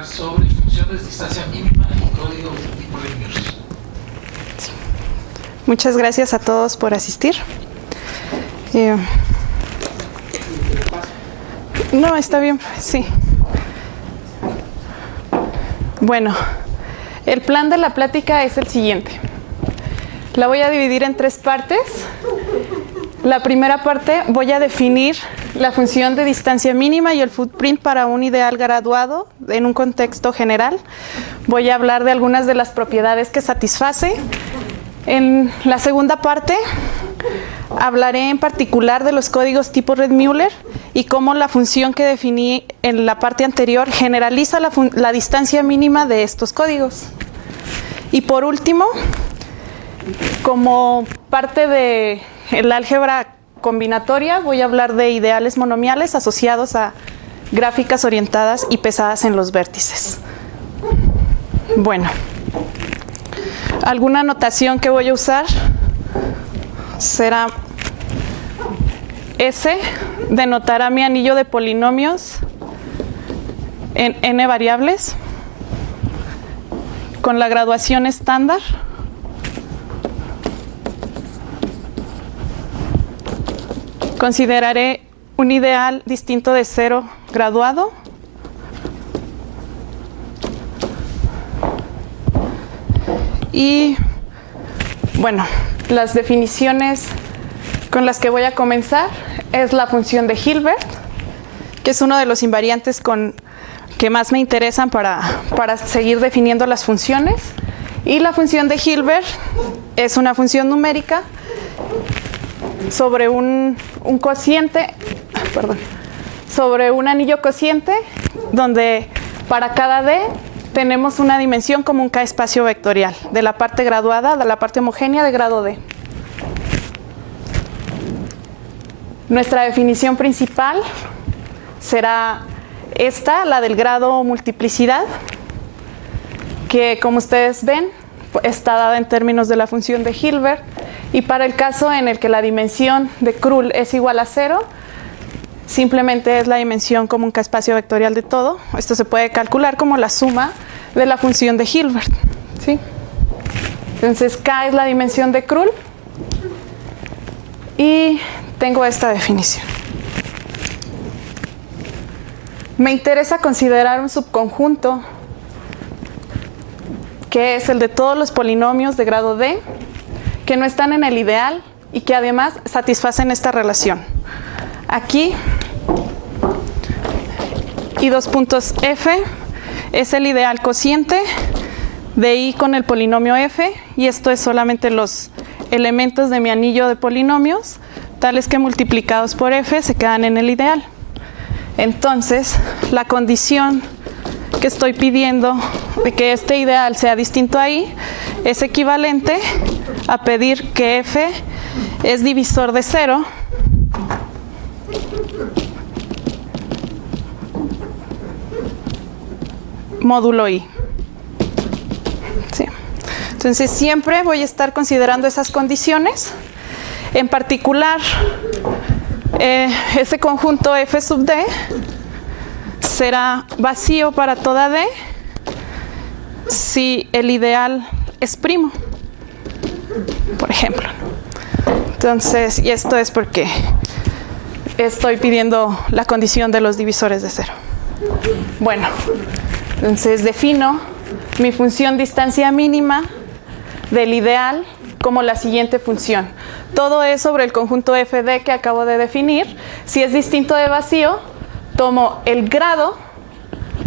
hablar sobre funciones de distancia mínima y códigos de tipo Red-Muller. Muchas gracias a todos por asistir. No, está bien, sí. Bueno, el plan de la plática es el siguiente. La voy a dividir en 3 partes. La primera parte voy a definir la función de distancia mínima y el footprint para un ideal graduado en un contexto general. Voy a hablar de algunas de las propiedades que satisface. En la segunda parte hablaré en particular de los códigos tipo Red-Muller y cómo la función que definí en la parte anterior generaliza la distancia mínima de estos códigos. Y por último, como parte del álgebra combinatoria, voy a hablar de ideales monomiales asociados a gráficas orientadas y pesadas en los vértices. Bueno, alguna notación que voy a usar será S, denotará mi anillo de polinomios en n variables con la graduación estándar. Consideraré un ideal distinto de 0 graduado. Y bueno, las definiciones con las que voy a comenzar es la función de Hilbert, que es uno de los invariantes que más me interesan para seguir definiendo las funciones. Y la función de Hilbert es una función numérica sobre un cociente, sobre un anillo cociente, donde para cada D tenemos una dimensión como un K espacio vectorial, de la parte graduada a la parte homogénea de grado D. Nuestra definición principal será esta, la del grado multiplicidad, que como ustedes ven, está dada en términos de la función de Hilbert, y para el caso en el que la dimensión de Krull es igual a 0, simplemente es la dimensión como un K espacio vectorial de todo. Esto se puede calcular como la suma de la función de Hilbert, ¿sí? Entonces K es la dimensión de Krull y tengo esta definición. Me interesa considerar un subconjunto que es el de todos los polinomios de grado D que no están en el ideal y que además satisfacen esta relación. Aquí, y dos puntos F es el ideal cociente de I con el polinomio F, y esto es solamente los elementos de mi anillo de polinomios, tales que multiplicados por F se quedan en el ideal. Entonces, la condición que estoy pidiendo de que este ideal sea distinto a I es equivalente a pedir que F es divisor de 0 módulo I. Sí. Entonces siempre voy a estar considerando esas condiciones. En particular, ese conjunto F sub D será vacío para toda D si el ideal es primo, por ejemplo. Entonces, y esto es porque estoy pidiendo la condición de los divisores de 0. Bueno, entonces defino mi función distancia mínima del ideal como la siguiente función. Todo es sobre el conjunto FD que acabo de definir. Si es distinto de vacío, tomo el grado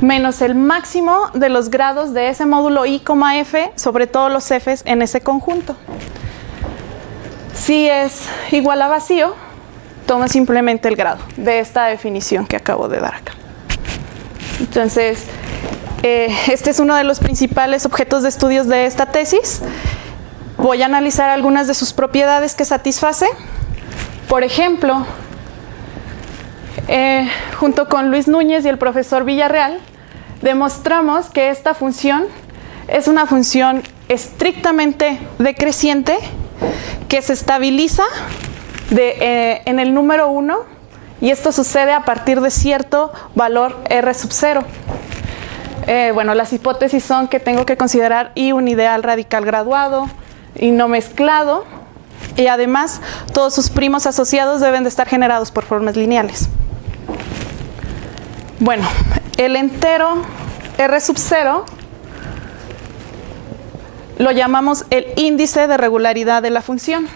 menos el máximo de los grados de ese módulo I, F sobre todos los Fs en ese conjunto. Si es igual a vacío, tomo simplemente el grado de esta definición que acabo de dar acá. Entonces, este es uno de los principales objetos de estudios de esta tesis. Voy a analizar algunas de sus propiedades que satisface. Por ejemplo, junto con Luis Núñez y el profesor Villarreal, demostramos que esta función es una función estrictamente decreciente que se estabiliza en el número 1, y esto sucede a partir de cierto valor R sub 0. Bueno, las hipótesis son que tengo que considerar I un ideal radical graduado y no mezclado, y además todos sus primos asociados deben de estar generados por formas lineales. Bueno, el entero R sub 0 lo llamamos el índice de regularidad de la función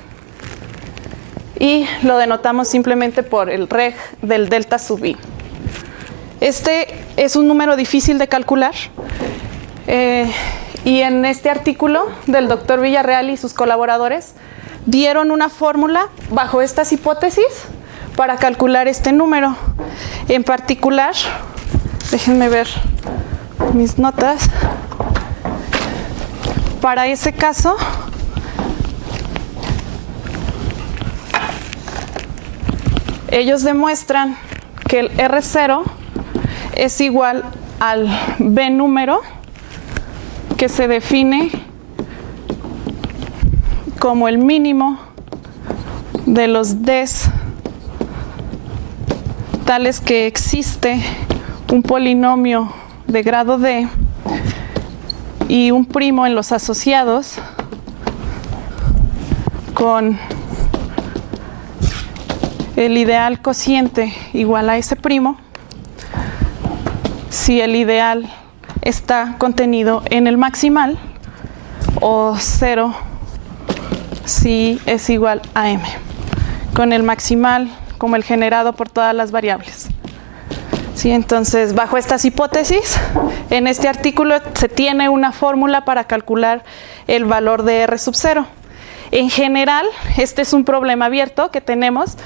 y lo denotamos simplemente por el reg del delta sub I. Este es un número difícil de calcular y en este artículo del doctor Villarreal y sus colaboradores dieron una fórmula bajo estas hipótesis para calcular este número. En particular, déjenme ver mis notas. Para ese caso, ellos demuestran que el R0 es igual al B número, que se define como el mínimo de los Ds tales que existe un polinomio de grado D y un primo en los asociados con el ideal cociente igual a ese primo si el ideal está contenido en el maximal, o 0 si es igual a m, con el maximal como el generado por todas las variables. ¿Sí? Entonces, bajo estas hipótesis, en este artículo se tiene una fórmula para calcular el valor de R sub 0. En general, este es un problema abierto que tenemos.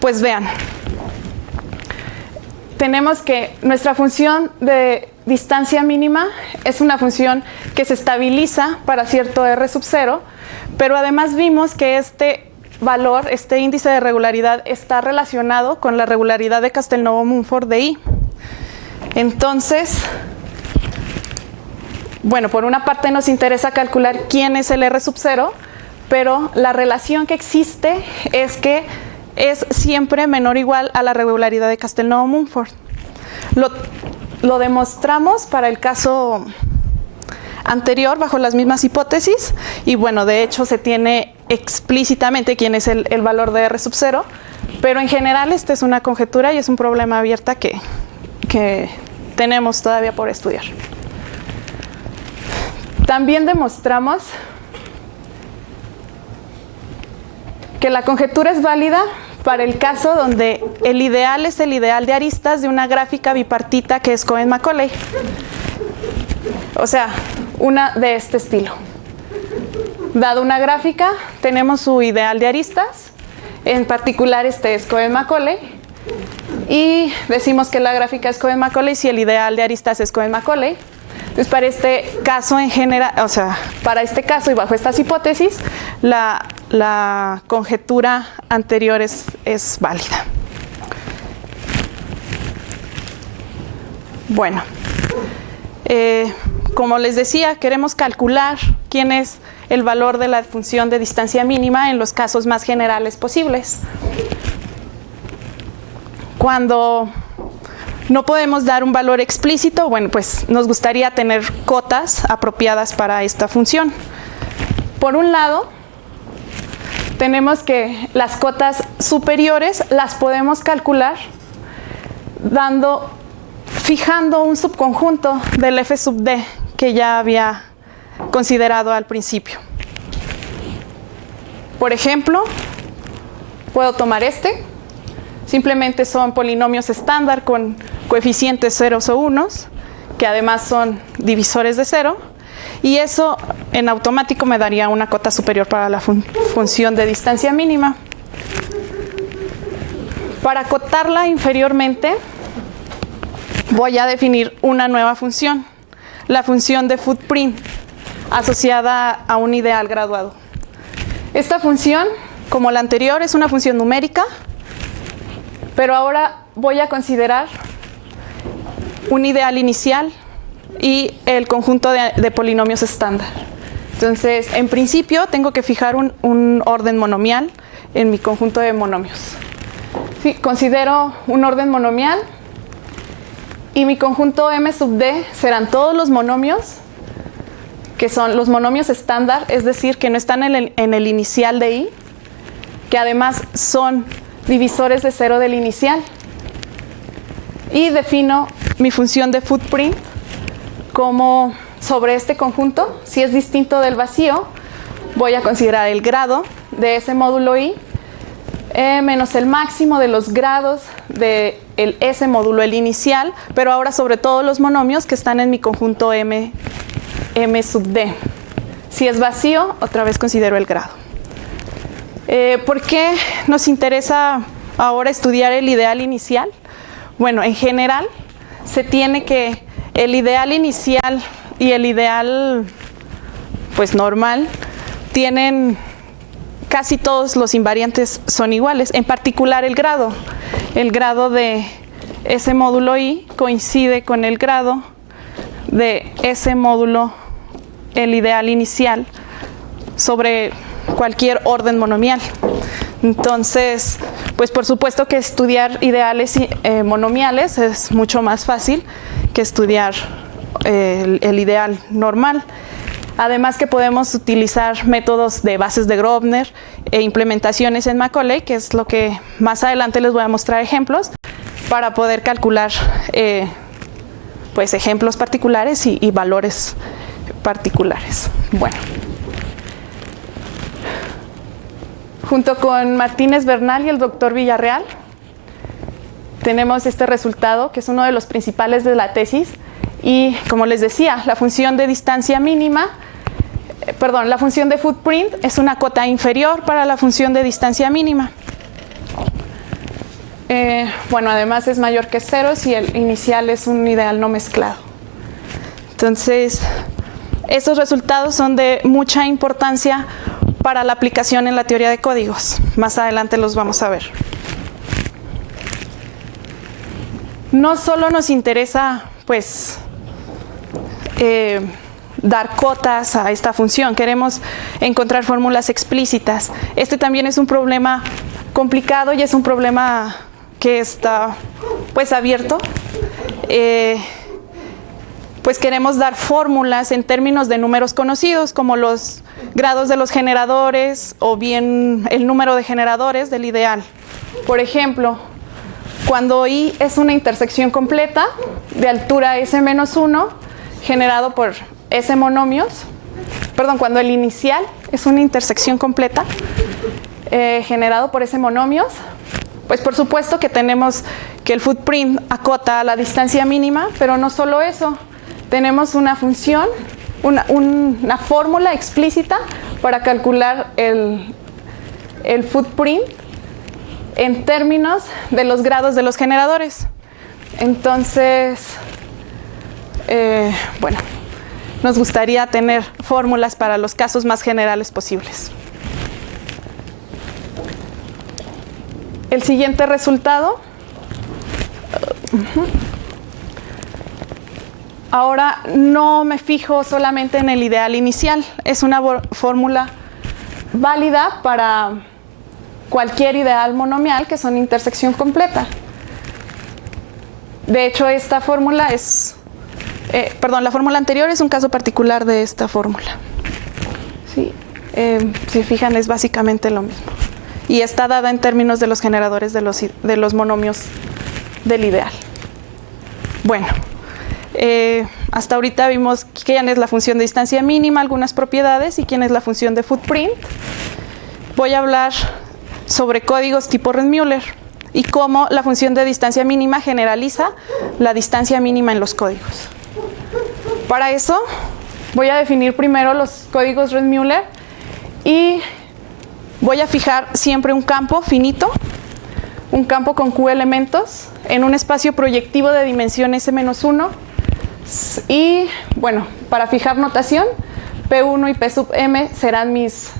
Pues vean, tenemos que nuestra función de distancia mínima es una función que se estabiliza para cierto R sub 0, pero además vimos que este valor, este índice de regularidad, está relacionado con la regularidad de Castelnuovo-Mumford de I. Entonces, bueno, por una parte nos interesa calcular quién es el R sub 0, pero la relación que existe es que es siempre menor o igual a la regularidad de Castelnuovo-Mumford. Lo demostramos para el caso anterior bajo las mismas hipótesis y bueno, de hecho se tiene explícitamente quién es el valor de R sub 0, pero en general esta es una conjetura y es un problema abierta que tenemos todavía por estudiar. También demostramos que la conjetura es válida para el caso donde el ideal es el ideal de aristas de una gráfica bipartita que es Cohen-Macaulay. O sea, una de este estilo. Dado una gráfica, tenemos su ideal de aristas, en particular este es Cohen-Macaulay, y decimos que la gráfica es Cohen-Macaulay si el ideal de aristas es Cohen-Macaulay. Entonces, para este caso en general, o sea, para este caso y bajo estas hipótesis, la conjetura anterior es válida. Bueno, como les decía, queremos calcular quién es el valor de la función de distancia mínima en los casos más generales posibles. Cuando no podemos dar un valor explícito, bueno, pues nos gustaría tener cotas apropiadas para esta función. Por un lado, tenemos que las cotas superiores las podemos calcular fijando un subconjunto del F sub D que ya había considerado al principio. Por ejemplo, puedo tomar este. Simplemente son polinomios estándar con coeficientes ceros o unos, que además son divisores de 0. Y eso en automático me daría una cota superior para la función de distancia mínima. Para acotarla inferiormente, voy a definir una nueva función, la función de footprint, asociada a un ideal graduado. Esta función, como la anterior, es una función numérica, pero ahora voy a considerar un ideal inicial y el conjunto de polinomios estándar. Entonces, en principio, tengo que fijar un orden monomial en mi conjunto de monomios. Sí, considero un orden monomial Y mi conjunto M sub D serán todos los monomios, que son los monomios estándar, es decir, que no están en el inicial de I, que además son divisores de cero del inicial. Y defino mi función de footprint como sobre este conjunto, si es distinto del vacío, voy a considerar el grado de ese módulo I menos el máximo de los grados de ese módulo, el inicial, pero ahora sobre todos los monomios que están en mi conjunto M sub D. Si es vacío, otra vez considero el grado. ¿Por qué nos interesa ahora estudiar el ideal inicial? Bueno, en general se tiene que el ideal inicial y el ideal pues normal tienen casi todos los invariantes son iguales, en particular el grado. El grado de ese módulo I coincide con el grado de ese módulo, el ideal inicial, sobre cualquier orden monomial. Entonces, pues por supuesto que estudiar ideales monomiales es mucho más fácil que estudiar el ideal normal. Además que podemos utilizar métodos de bases de Grobner e implementaciones en Macaulay, que es lo que más adelante les voy a mostrar ejemplos, para poder calcular pues ejemplos particulares y valores particulares. Bueno. Junto con Martínez Bernal y el doctor Villarreal, tenemos este resultado, que es uno de los principales de la tesis. Y como les decía, la función de distancia mínima, la función de footprint es una cota inferior para la función de distancia mínima. Bueno, además es mayor que 0 si el inicial es un ideal no mezclado. Entonces, estos resultados son de mucha importancia para la aplicación en la teoría de códigos. Más adelante los vamos a ver. No solo nos interesa, pues, dar cotas a esta función, queremos encontrar fórmulas explícitas. Este también es un problema complicado y es un problema que está, pues, abierto. Pues queremos dar fórmulas en términos de números conocidos, como los grados de los generadores o bien el número de generadores del ideal. Por ejemplo, cuando I es una intersección completa de altura S-1 generado por S monomios, cuando el inicial es una intersección completa generado por S monomios, pues por supuesto que tenemos que el footprint acota a la distancia mínima, pero no solo eso, tenemos una función, una fórmula explícita para calcular el footprint en términos de los grados de los generadores. Entonces, bueno, nos gustaría tener fórmulas para los casos más generales posibles. El siguiente resultado. Ahora no me fijo solamente en el ideal inicial, es una fórmula válida para cualquier ideal monomial que son intersección completa. De hecho, esta fórmula es, la fórmula anterior es un caso particular de esta fórmula. ¿Sí? Si fijan, es básicamente lo mismo. Y está dada en términos de los generadores de los monomios del ideal. Bueno, hasta ahorita vimos quién es la función de distancia mínima, algunas propiedades, y quién es la función de footprint. Voy a hablar sobre códigos tipo Redmüller y cómo la función de distancia mínima generaliza la distancia mínima en los códigos. Para eso voy a definir primero los códigos Redmüller y voy a fijar siempre un campo finito, un campo con Q elementos en un espacio proyectivo de dimensión S-1. Y bueno, para fijar notación, P1 y P sub M serán mis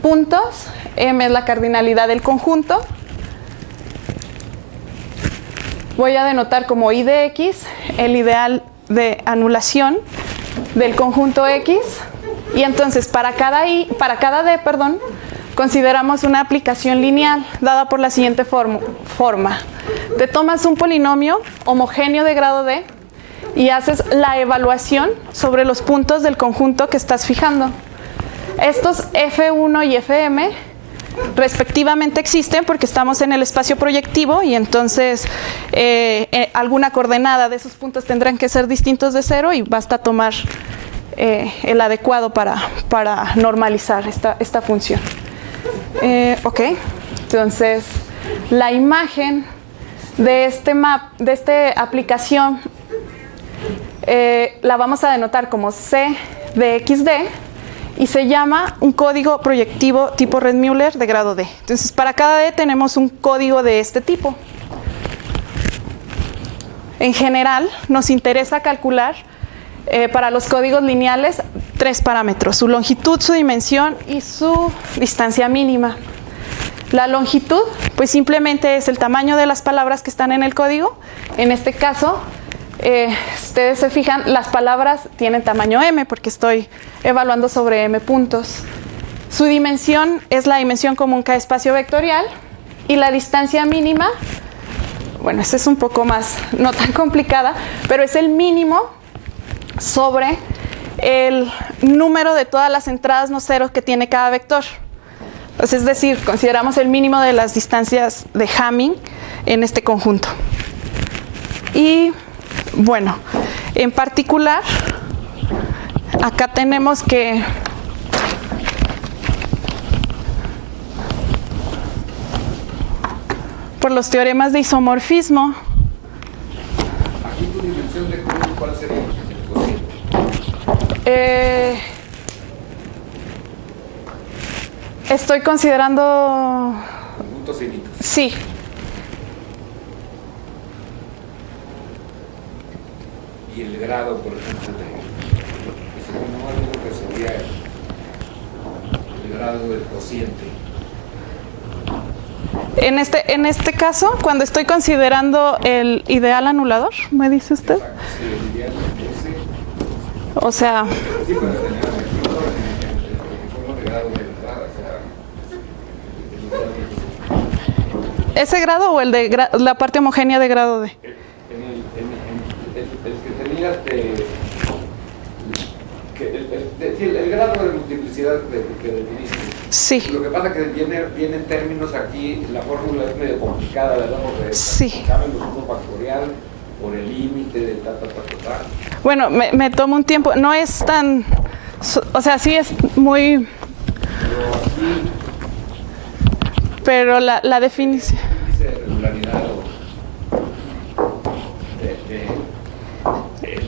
puntos. M es la cardinalidad del conjunto. Voy a denotar como I de X el ideal de anulación del conjunto X. Y entonces para cada D, consideramos una aplicación lineal dada por la siguiente forma. Te tomas un polinomio homogéneo de grado D y haces la evaluación sobre los puntos del conjunto que estás fijando. Estos F1 y Fm respectivamente existen porque estamos en el espacio proyectivo y entonces alguna coordenada de esos puntos tendrán que ser distintos de 0 y basta tomar el adecuado para normalizar esta función. Ok, entonces la imagen de esta aplicación la vamos a denotar como C de XD y se llama un código proyectivo tipo Redmüller de grado D. Entonces, para cada D tenemos un código de este tipo. En general, nos interesa calcular para los códigos lineales 3 parámetros: su longitud, su dimensión y su distancia mínima. La longitud, pues simplemente es el tamaño de las palabras que están en el código. En este caso, ustedes se fijan, las palabras tienen tamaño m porque estoy evaluando sobre m puntos. Su dimensión es la dimensión común cada espacio vectorial y la distancia mínima, bueno, esta es un poco más, no tan complicada, pero es el mínimo sobre el número de todas las entradas no ceros que tiene cada vector. Entonces, es decir, consideramos el mínimo de las distancias de Hamming en este conjunto. Y bueno, en particular, acá tenemos que por los teoremas de isomorfismo. Aquí tu dimensión de Krull, ¿cuál sería? Estoy considerando... Conjuntos finitos. Sí. Y el grado, por ejemplo, de que sería el grado del cociente. En este caso, cuando estoy considerando el ideal anulador, ¿me dice usted? Sí, el ideal ese. O sea... Sí, para tener el grado de entrada, o sea, ¿Ese grado o el de la parte homogénea de grado D? el que tenías el grado de multiplicidad que definiste. Sí. Lo que pasa es que viene en términos aquí, la fórmula es medio complicada, ¿verdad? Porque Sí. saben los puntos factorial por el límite de ta. Bueno, me tomo un tiempo. No es tan... O sea, sí es muy... Pero aquí... Pero la definición... Dice regularidad o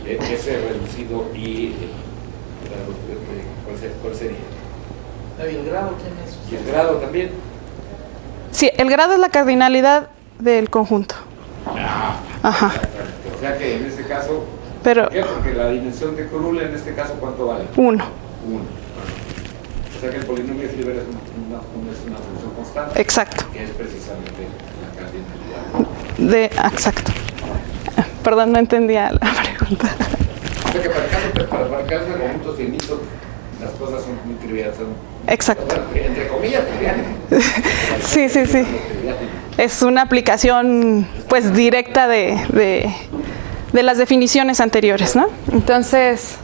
ese reducido y... ¿Cuál sería? ¿Y el grado quién es? Y el grado también. Sí, el grado es la cardinalidad del conjunto. Ajá. O sea que en este caso... Pero... ¿Por qué? Porque la dimensión de Krull en este caso, ¿cuánto vale? 1. 1. O sea que el polinomio de Hilbert es una función constante. Exacto. Que es precisamente la cardinalidad. Exacto. Perdón, no entendía la pregunta. O sea que para el caso de conjuntos finitos, las cosas son muy triviales. Exacto. Bueno, entre comillas, triviales. Sí. Es una aplicación pues directa de las definiciones anteriores, ¿no? Entonces,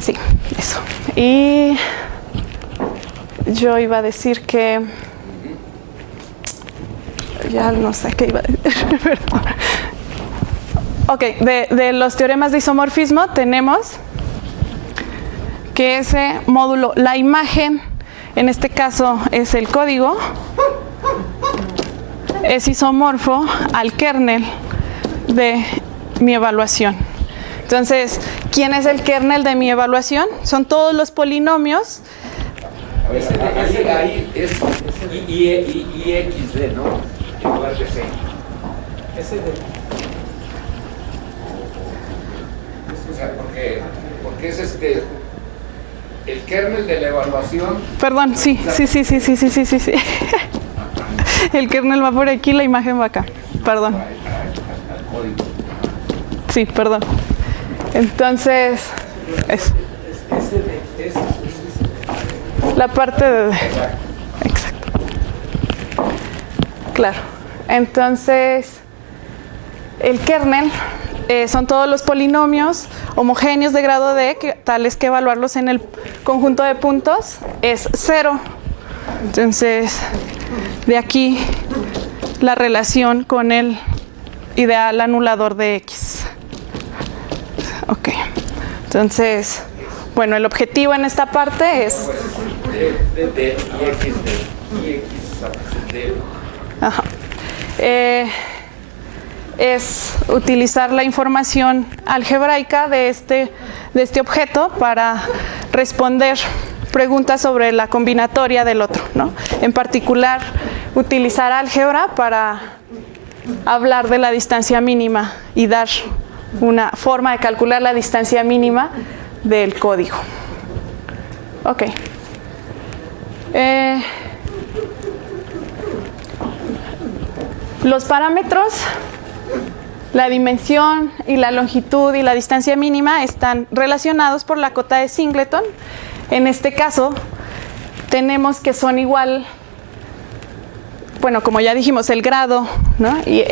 sí, eso. Y yo iba a decir que... Ya no sé qué iba a decir. Perdón. Ok, de los teoremas de isomorfismo tenemos que ese módulo, la imagen, en este caso es el código, es isomorfo al kernel de mi evaluación. Entonces, ¿quién es el kernel de mi evaluación? Son todos los polinomios. A ver, ahí es IXD, ¿no? En lugar de C. Ese de... O sea, porque es el kernel de la evaluación. Perdón, sí. El kernel va por aquí, la imagen va acá. Perdón. Sí, perdón. Entonces, eso. La parte de... Exacto. Claro. Entonces, el kernel son todos los polinomios homogéneos de grado D, tales que evaluarlos en el conjunto de puntos es 0. Entonces, de aquí la relación con el ideal anulador de X. Ok. Entonces, bueno, el objetivo en esta parte es... Ajá. Es utilizar la información algebraica de este objeto para responder preguntas sobre la combinatoria del otro, ¿no? En particular, utilizar álgebra para hablar de la distancia mínima y dar una forma de calcular la distancia mínima del código. Ok. Los parámetros, la dimensión y la longitud y la distancia mínima están relacionados por la cota de Singleton. En este caso, tenemos que son igual, bueno, como ya dijimos, el grado, ¿no? Y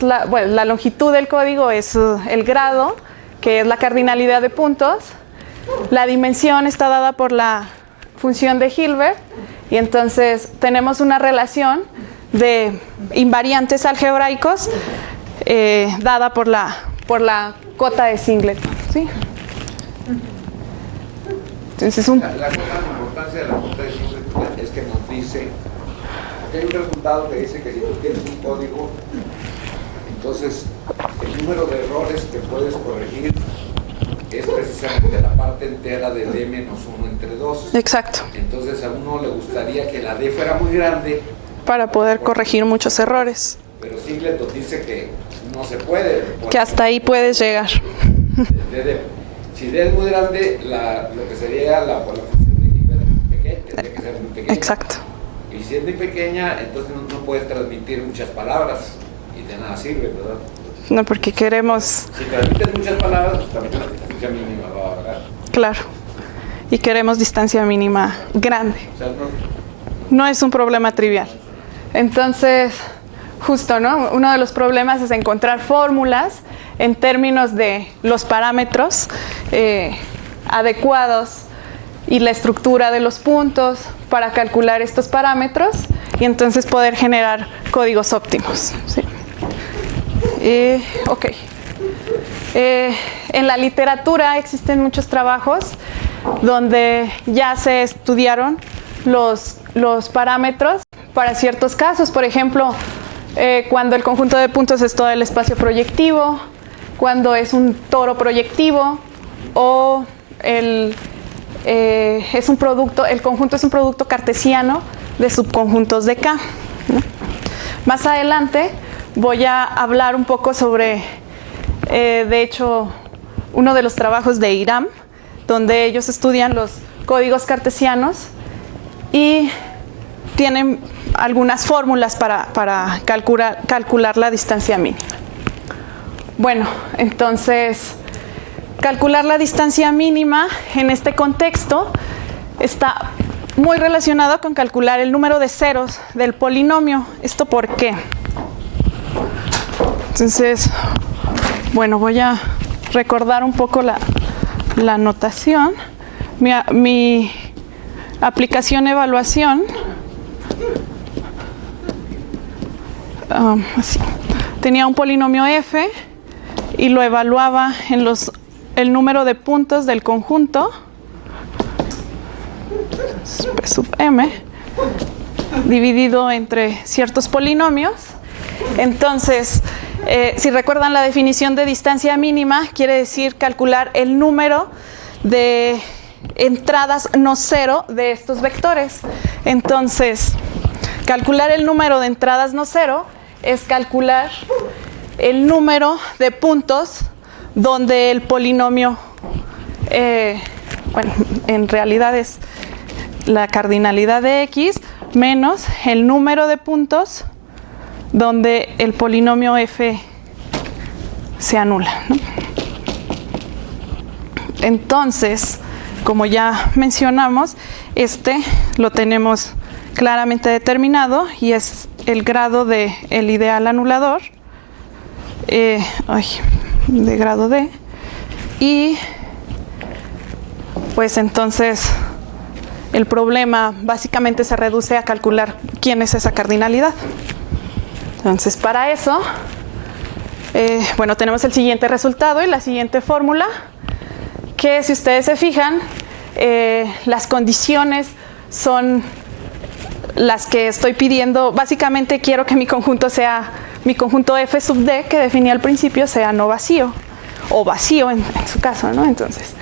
la longitud del código es el grado, que es la cardinalidad de puntos. La dimensión está dada por la función de Hilbert, y entonces tenemos una relación de invariantes algebraicos dada por la cota de Singleton, ¿sí? Entonces la importancia de la cota de Singleton es que nos dice, porque hay un resultado que dice que si tú tienes un código, entonces el número de errores que puedes corregir es precisamente la parte entera de D menos 1 entre 2. Exacto. Entonces a uno le gustaría que la D fuera muy grande para poder corregir muchos errores. Pero Singleton dice que no se puede. Que hasta ahí puedes llegar. Si D es muy grande, lo que sería la función de Hilbert pequeña, tendría que ser muy pequeña. Exacto. Y si es muy pequeña, entonces no puedes transmitir muchas palabras y de nada sirve, ¿verdad? No, porque queremos... Si transmites muchas palabras, pues también la distancia mínima va a bajar. Claro. Y queremos distancia mínima grande. O sea, no es un problema trivial. Entonces, justo, ¿no? Uno de los problemas es encontrar fórmulas en términos de los parámetros adecuados y la estructura de los puntos para calcular estos parámetros y entonces poder generar códigos óptimos, ¿sí? Ok. En la literatura existen muchos trabajos donde ya se estudiaron los parámetros para ciertos casos. Por ejemplo, cuando el conjunto de puntos es todo el espacio proyectivo, cuando es un toro proyectivo o el conjunto es un producto cartesiano de subconjuntos de K, ¿no? Más adelante voy a hablar un poco sobre, de hecho, uno de los trabajos de Hiram, donde ellos estudian los códigos cartesianos y tienen algunas fórmulas para calcular la distancia mínima. Bueno, entonces, calcular la distancia mínima en este contexto está muy relacionado con calcular el número de ceros del polinomio. ¿Esto por qué? Entonces, bueno, voy a recordar un poco la notación. Mi aplicación evaluación, así, tenía un polinomio f y lo evaluaba en el número de puntos del conjunto P sub m dividido entre ciertos polinomios. Entonces, si recuerdan la definición de distancia mínima, quiere decir calcular el número de entradas no cero de estos vectores. Entonces, calcular el número de entradas no cero es calcular el número de puntos donde el polinomio, bueno, en realidad es la cardinalidad de X menos el número de puntos donde el polinomio f se anula, ¿no? Entonces, como ya mencionamos, este lo tenemos claramente determinado y es el grado del ideal anulador, de grado D, y pues entonces el problema básicamente se reduce a calcular quién es esa cardinalidad. Entonces, para eso, bueno, tenemos el siguiente resultado y la siguiente fórmula, que si ustedes se fijan, las condiciones son las que estoy pidiendo. Básicamente quiero que mi conjunto F sub D, que definí al principio, sea no vacío, o vacío en su caso, ¿no? Entonces,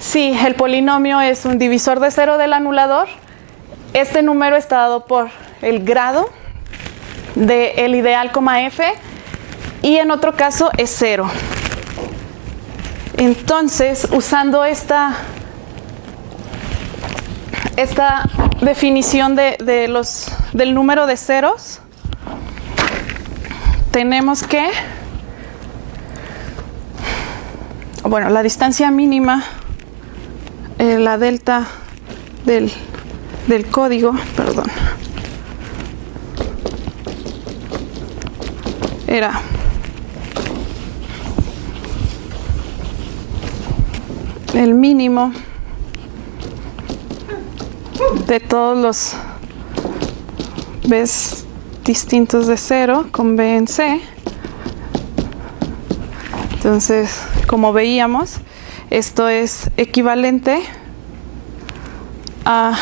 si el polinomio es un divisor de cero del anulador, este número está dado por el grado del ideal, F, y en otro caso es 0. Entonces, usando esta definición del número de ceros, tenemos que, bueno, la distancia mínima, la delta del código, perdón, era el mínimo de todos los B's distintos de 0 con B en C. Entonces, como veíamos, esto es equivalente a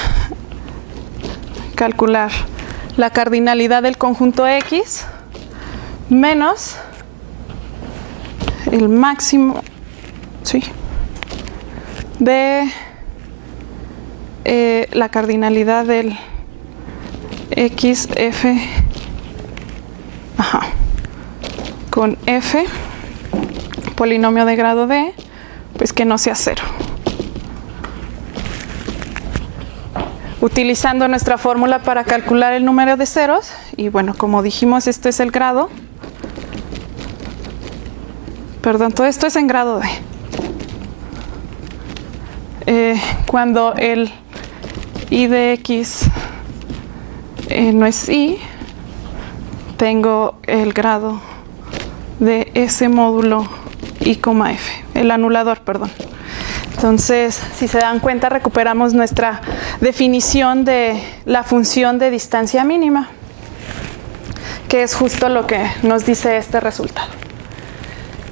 calcular la cardinalidad del conjunto X menos el máximo, sí, de la cardinalidad del XF con F, polinomio de grado D, pues que no sea 0. Utilizando nuestra fórmula para calcular el número de ceros, y bueno, como dijimos, esto es el grado, perdón, todo esto es en grado D. Cuando el I de X no es I, tengo el grado de ese módulo I, F, el anulador, perdón. Entonces, si se dan cuenta, recuperamos nuestra definición de la función de distancia mínima, que es justo lo que nos dice este resultado.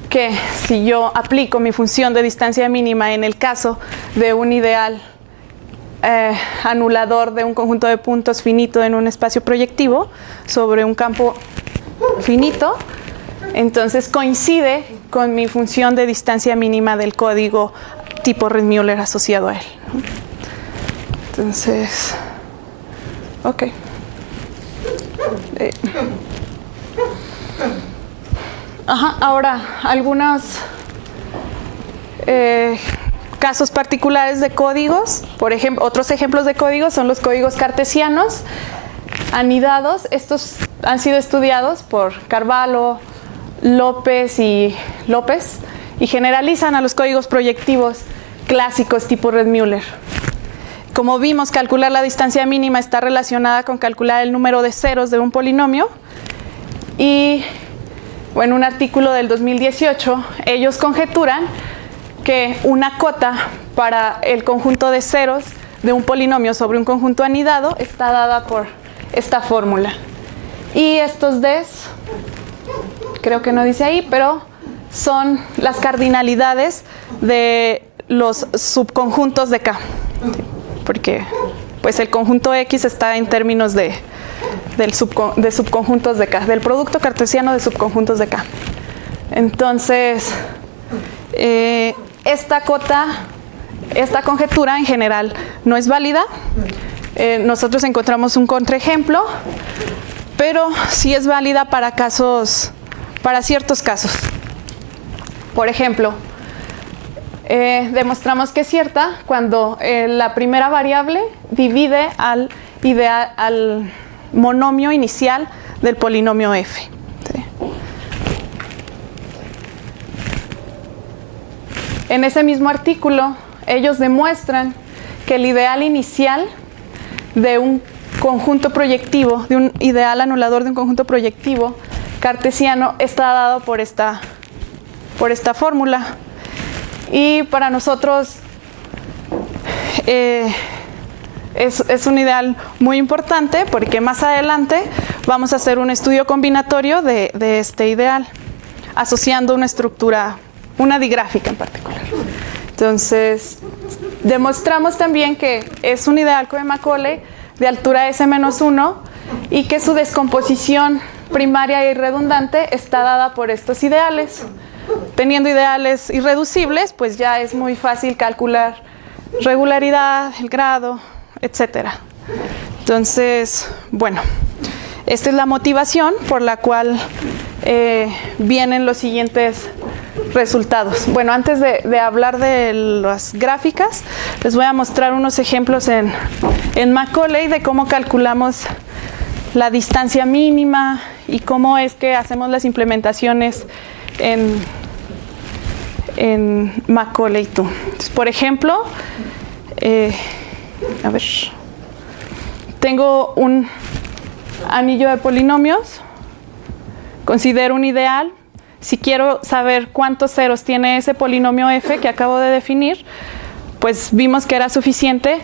Que si yo aplico mi función de distancia mínima en el caso de un ideal anulador de un conjunto de puntos finito en un espacio proyectivo sobre un campo finito, entonces coincide con mi función de distancia mínima del código tipo Reed-Muller asociado a él. Entonces, ok. Ahora, algunos casos particulares de códigos. Por ejemplo, otros ejemplos de códigos son los códigos cartesianos anidados. Estos han sido estudiados por Carvalho, López y generalizan a los códigos proyectivos clásicos tipo Reed-Muller. Como vimos, calcular la distancia mínima está relacionada con calcular el número de ceros de un polinomio. Y en un artículo del 2018, ellos conjeturan que una cota para el conjunto de ceros de un polinomio sobre un conjunto anidado está dada por esta fórmula. Y estos Ds, creo que no dice ahí, pero son las cardinalidades de los subconjuntos de K. Porque pues el conjunto X está en términos de subconjuntos de K, del producto cartesiano de subconjuntos de K. Entonces, esta conjetura en general no es válida. Nosotros encontramos un contraejemplo, pero sí es válida para ciertos casos. Por ejemplo, demostramos que es cierta cuando la primera variable divide al monomio inicial del polinomio f. ¿Sí? En ese mismo artículo, ellos demuestran que el ideal inicial de un conjunto proyectivo, de un ideal anulador de un conjunto proyectivo cartesiano está dado por esta fórmula. Y para nosotros es un ideal muy importante porque más adelante vamos a hacer un estudio combinatorio de este ideal, asociando una estructura, una digráfica en particular. Entonces, demostramos también que es un ideal Cohen-Macaulay de altura S-1 y que su descomposición primaria y redundante está dada por estos ideales. Teniendo ideales irreducibles, pues ya es muy fácil calcular regularidad, el grado, etc. Entonces, bueno, esta es la motivación por la cual vienen los siguientes resultados. Bueno, antes de hablar de las gráficas, les voy a mostrar unos ejemplos en Macaulay de cómo calculamos la distancia mínima y cómo es que hacemos las implementaciones en Macaulay 2. Entonces, por ejemplo, a ver, tengo un anillo de polinomios, considero un ideal. Si quiero saber cuántos ceros tiene ese polinomio f que acabo de definir, pues vimos que era suficiente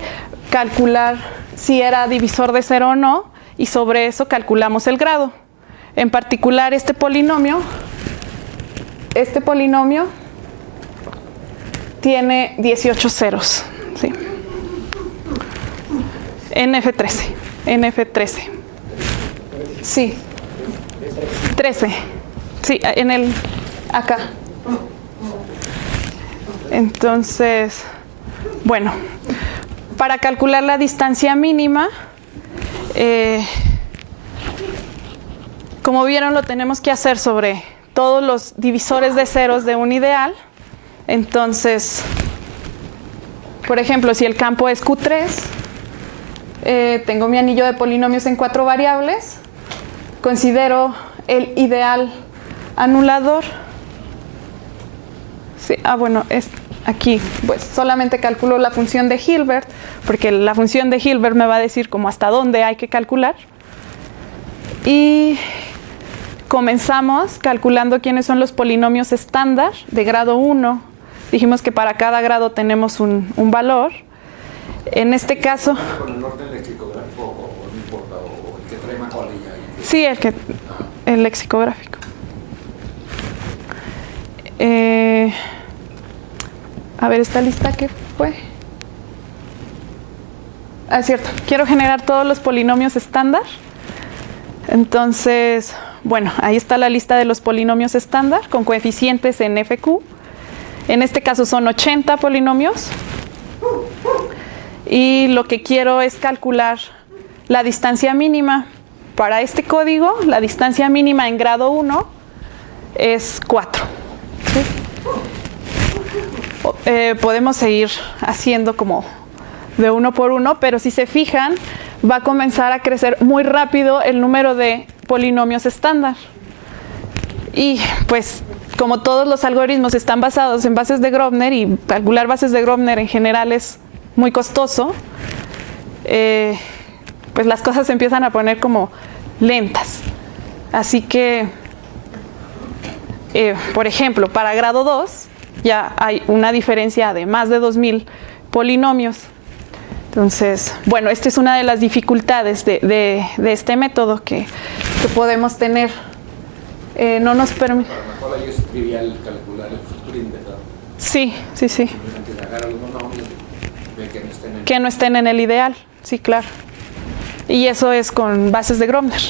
calcular si era divisor de 0 o no, y sobre eso calculamos el grado. En particular, este polinomio tiene 18 ceros. ¿Sí? NF13. Sí. 13. Sí, acá. Entonces, bueno, para calcular la distancia mínima, como vieron, lo tenemos que hacer sobre todos los divisores de ceros de un ideal. Entonces, por ejemplo, si el campo es Q3, tengo mi anillo de polinomios en 4 variables, considero el ideal anulador. Sí, bueno, es aquí, pues solamente calculo la función de Hilbert, porque la función de Hilbert me va a decir como hasta dónde hay que calcular. Y comenzamos calculando quiénes son los polinomios estándar de grado 1. Dijimos que para cada grado tenemos un valor. En este caso... ¿Con el orden lexicográfico o no importa? ¿O el que trae Macaulay ahí? Sí, el lexicográfico. A ver, ¿esta lista qué fue? Ah, es cierto. Quiero generar todos los polinomios estándar. Entonces, bueno, ahí está la lista de los polinomios estándar con coeficientes en FQ. En este caso son 80 polinomios. Y lo que quiero es calcular la distancia mínima. Para este código, la distancia mínima en grado 1 es 4. ¿Sí? Podemos seguir haciendo como de uno por uno, pero si se fijan, va a comenzar a crecer muy rápido el número de polinomios estándar. Y pues, como todos los algoritmos están basados en bases de Grobner, y calcular bases de Grobner en general es muy costoso, pues las cosas se empiezan a poner como lentas. Así que, por ejemplo, para grado 2 ya hay una diferencia de más de 2000 polinomios. Entonces, bueno, esta es una de las dificultades de este método que podemos tener. No nos permite... Para Macaulay es trivial calcular el footprint, ¿verdad? Sí. Simplemente sacar algunos nombres y ver que no estén en el ideal. Sí, claro. Y eso es con bases de Grobner.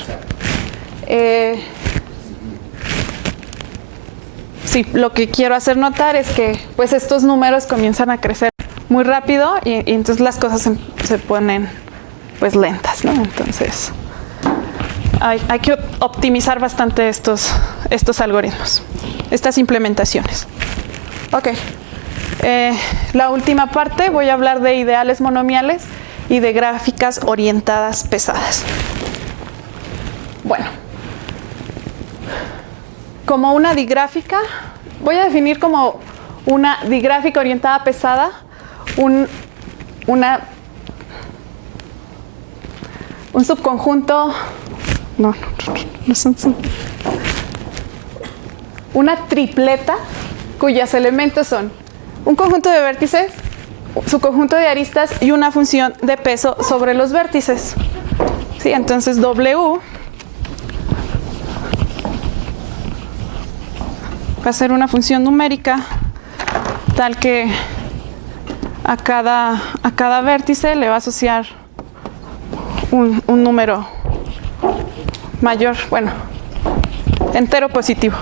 Sí, lo que quiero hacer notar es que pues estos números comienzan a crecer muy rápido y entonces las cosas se ponen pues lentas, ¿no? Entonces hay que optimizar bastante estos algoritmos, estas implementaciones. Ok. La última parte voy a hablar de ideales monomiales y de gráficas orientadas pesadas. Bueno, como una digráfica, voy a definir como una digráfica orientada pesada un subconjunto, una tripleta cuyos elementos son un conjunto de vértices, su conjunto de aristas y una función de peso sobre los vértices. ¿Sí? Entonces W va a ser una función numérica tal que a cada vértice le va a asociar un número mayor, bueno, entero positivo.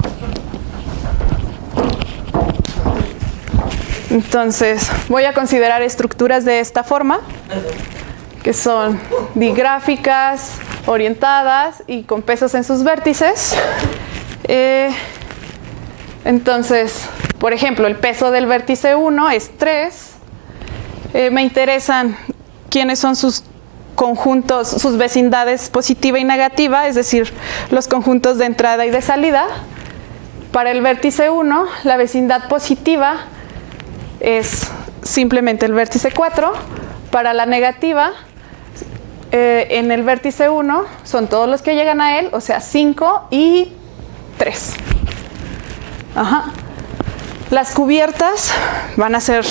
Entonces, voy a considerar estructuras de esta forma, que son digráficas, orientadas y con pesos en sus vértices. Entonces, por ejemplo, el peso del vértice 1 es 3. Me interesan quiénes son sus conjuntos, sus vecindades positiva y negativa, es decir, los conjuntos de entrada y de salida. Para el vértice 1, la vecindad positiva es simplemente el vértice 4. Para la negativa, en el vértice 1 son todos los que llegan a él, o sea, 5 y 3. Ajá. Las cubiertas van a ser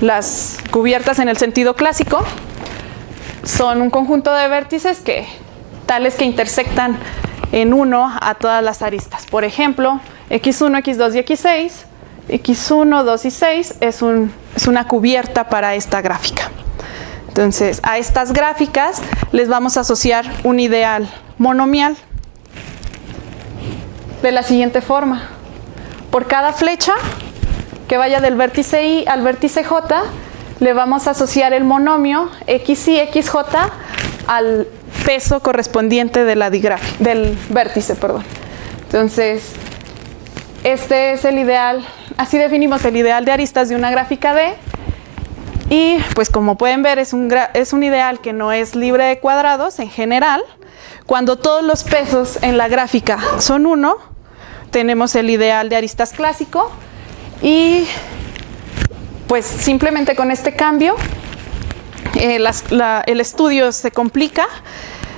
las cubiertas en el sentido clásico. Son un conjunto de vértices tales que intersectan en 1 a todas las aristas. Por ejemplo, x1, x2 y x6. x1, 2 y 6 es una cubierta para esta gráfica. Entonces, a estas gráficas les vamos a asociar un ideal monomial de la siguiente forma. Por cada flecha que vaya del vértice I al vértice J, le vamos a asociar el monomio XI, XJ al peso correspondiente de del vértice. Entonces, este es el ideal. Así definimos el ideal de aristas de una gráfica D. Y pues como pueden ver es un ideal que no es libre de cuadrados en general. Cuando todos los pesos en la gráfica son 1, tenemos el ideal de aristas clásico. Y pues simplemente con este cambio el estudio se complica.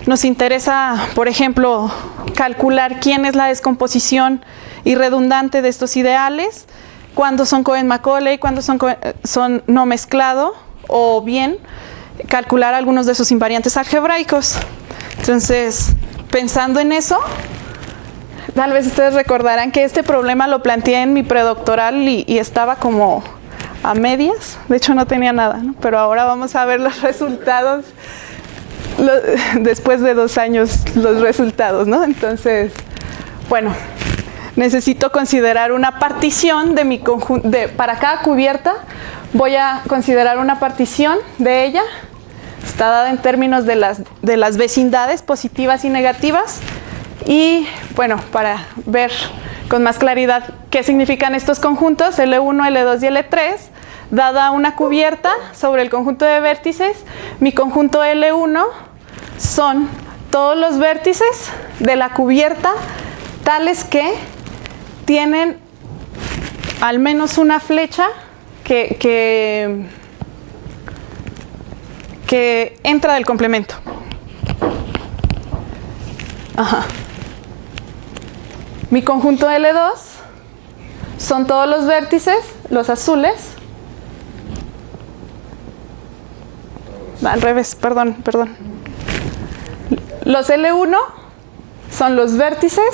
Nos interesa, por ejemplo, calcular quién es la descomposición irredundante de estos ideales, cuándo son Cohen-Macaulay, cuándo son no mezclado, o bien calcular algunos de sus invariantes algebraicos. Entonces, pensando en eso, tal vez ustedes recordarán que este problema lo planteé en mi predoctoral y estaba como a medias. De hecho, no tenía nada, ¿no? Pero ahora vamos a ver los resultados, después de 2 años, los resultados, ¿no? Entonces, bueno, necesito considerar una partición de mi conjunto. Para cada cubierta voy a considerar una partición de ella. Está dada en términos de las vecindades positivas y negativas. Y bueno, para ver con más claridad qué significan estos conjuntos, L1, L2 y L3, dada una cubierta sobre el conjunto de vértices, mi conjunto L1 son todos los vértices de la cubierta tales que tienen al menos una flecha que entra del complemento. Ajá. Mi conjunto L2 son todos los vértices, los azules. Al revés, perdón. Los L1 son los vértices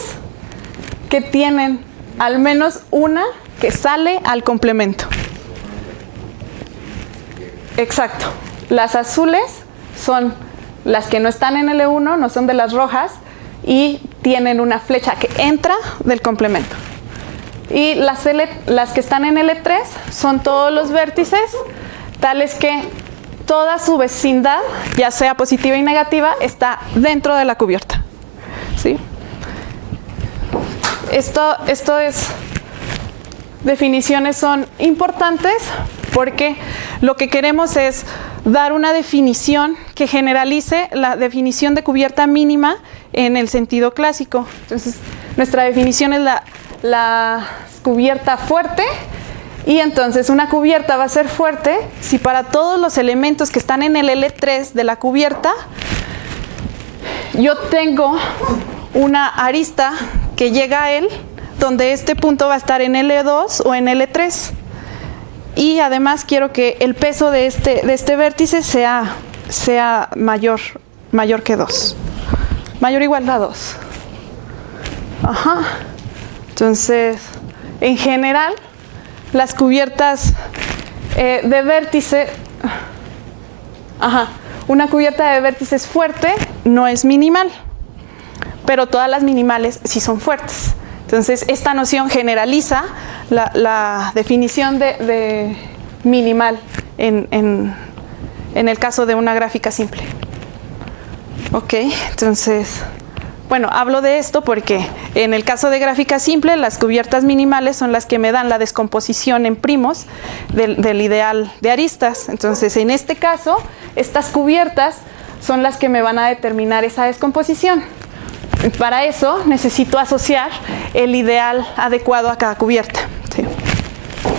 que tienen al menos una que sale al complemento. Exacto. Las azules son las que no están en L1, no son de las rojas, y tienen una flecha que entra del complemento. Y las que están en L3 son todos los vértices tales que toda su vecindad, ya sea positiva y negativa, está dentro de la cubierta. ¿Sí? Definiciones son importantes porque lo que queremos es dar una definición que generalice la definición de cubierta mínima en el sentido clásico. Entonces, nuestra definición es la cubierta fuerte Y entonces una cubierta va a ser fuerte si para todos los elementos que están en el L3 de la cubierta, yo tengo una arista que llega a él, donde este punto va a estar en L2 o en L3. Y además quiero que el peso de este vértice sea mayor que 2. Mayor o igual a 2. Ajá. Entonces, en general, las cubiertas de vértice, una cubierta de vértices fuerte no es minimal, pero todas las minimales sí son fuertes. Entonces, esta noción generaliza la definición de minimal en el caso de una gráfica simple. Ok, entonces, bueno, hablo de esto porque en el caso de gráfica simple, las cubiertas minimales son las que me dan la descomposición en primos del ideal de aristas. Entonces, en este caso, estas cubiertas son las que me van a determinar esa descomposición. Para eso necesito asociar el ideal adecuado a cada cubierta. ¿Sí?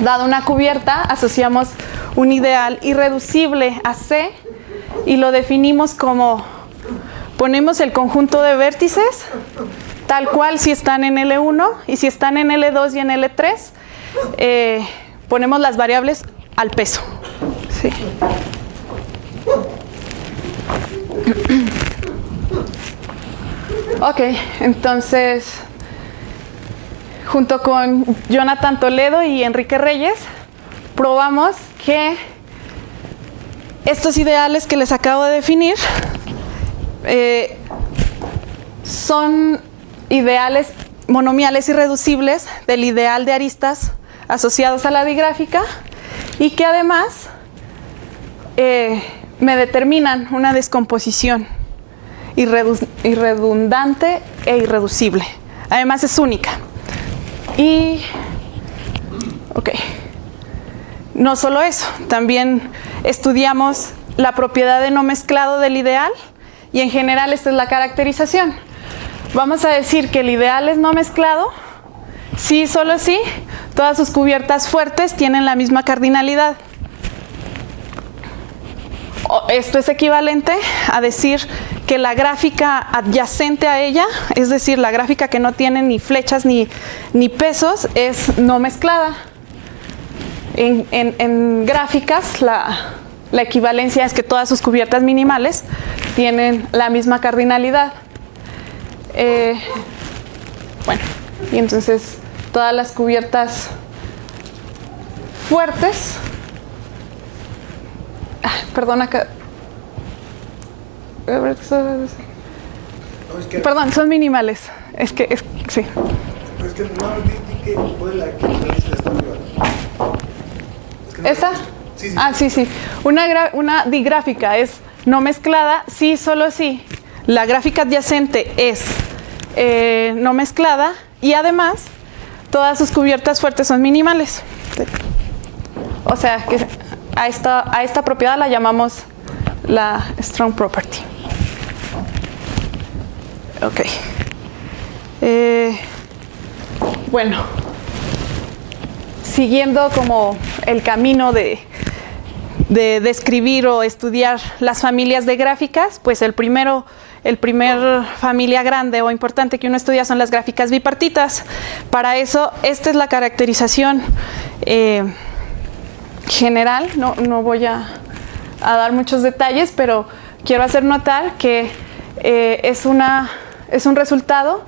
Dado una cubierta, asociamos un ideal irreducible a C y lo definimos como, ponemos el conjunto de vértices tal cual si están en L1 y si están en L2 y en L3, ponemos las variables al peso. ¿Sí? Ok, entonces, junto con Jonathan Toledo y Enrique Reyes, probamos que estos ideales que les acabo de definir son ideales monomiales irreducibles del ideal de aristas asociados a la digráfica y que además me determinan una descomposición irredundante e irreducible. Además es única. Y, ok, no solo eso, también estudiamos la propiedad de no mezclado del ideal y en general esta es la caracterización. Vamos a decir que el ideal es no mezclado si, solo si, todas sus cubiertas fuertes tienen la misma cardinalidad. Esto es equivalente a decir que la gráfica adyacente a ella, es decir, la gráfica que no tiene ni flechas ni pesos, es no mezclada. En gráficas, la equivalencia es que todas sus cubiertas minimales tienen la misma cardinalidad. Bueno, y entonces todas las cubiertas fuertes, perdón, acá. Perdón, son minimales. Sí. Es que no di que fue la que está arriba. ¿Esta? Sí. Ah, sí. Una digráfica es no mezclada, sí, solo sí. La gráfica adyacente es no mezclada y además todas sus cubiertas fuertes son minimales. O sea que a esta propiedad la llamamos la strong property. Ok. Bueno, siguiendo como el camino de describir o estudiar las familias de gráficas, pues el primer familia grande o importante que uno estudia son las gráficas bipartitas. Para eso, esta es la caracterización general. No voy a dar muchos detalles, pero quiero hacer notar que es un resultado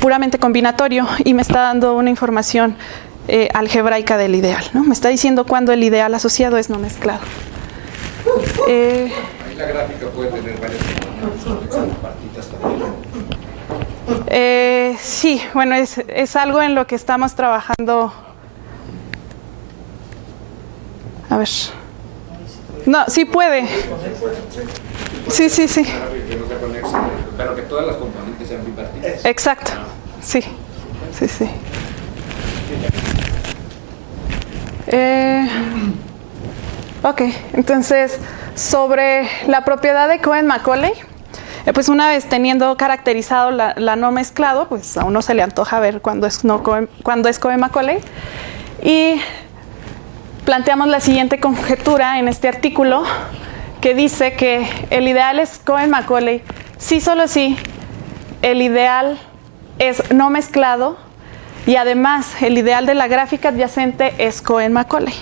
puramente combinatorio y me está dando una información algebraica del ideal, ¿no? Me está diciendo cuándo el ideal asociado es no mezclado. Ahí la gráfica puede tener varias bipartitas también. Sí, bueno, es algo en lo que estamos trabajando. A ver. No, sí puede. Sí. Que no sea conexa, pero que todas las componentes sean bipartitas. Exacto. Sí. Ok, entonces, sobre la propiedad de Cohen-Macaulay, pues una vez teniendo caracterizado la no mezclado, pues a uno se le antoja ver cuándo es Cohen-Macaulay. Y planteamos la siguiente conjetura en este artículo, que dice que el ideal es Cohen-Macaulay si solo si el ideal es no mezclado y además el ideal de la gráfica adyacente es Cohen-Macaulay.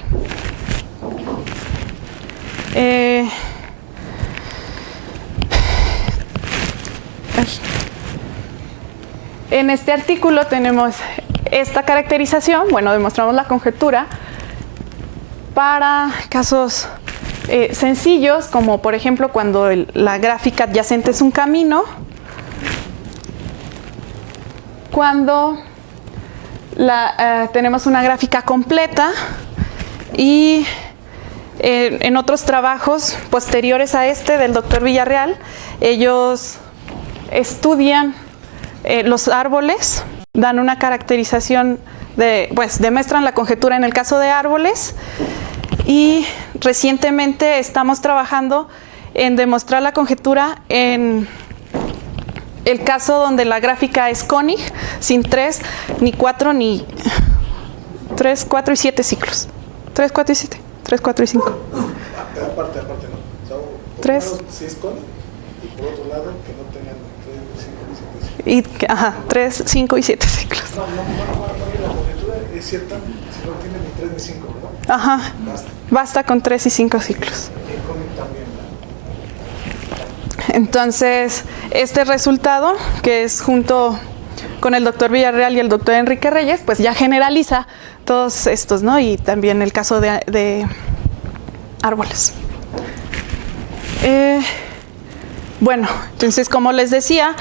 En este artículo tenemos esta caracterización, bueno, demostramos la conjetura para casos sencillos, como por ejemplo cuando la gráfica adyacente es un camino, cuando tenemos una gráfica completa y en otros trabajos posteriores a este del doctor Villarreal, ellos estudian los árboles, dan una caracterización, demuestran la conjetura en el caso de árboles, y recientemente estamos trabajando en demostrar la conjetura en el caso donde la gráfica es Koenig, sin 3, ni 4, ni 3, 4 y 7 ciclos. 3, 4 y 7. 3, 4 y 5. Aparte, ¿no? O sea, por 3. un lado, sí es Koenig, y por otro lado, que no tengan 3, 5 y 7 ciclos. 3, 5 y 7 ciclos. No, la conjetura es cierta si no tiene ni 3 ni 5, ¿verdad? Ajá. Basta con 3 y 5 ciclos. Y Koenig también, ¿verdad? Entonces, este resultado, que es junto con el doctor Villarreal y el doctor Enrique Reyes, pues ya generaliza todos estos, ¿no? Y también el caso de árboles. Bueno, entonces, como les decía,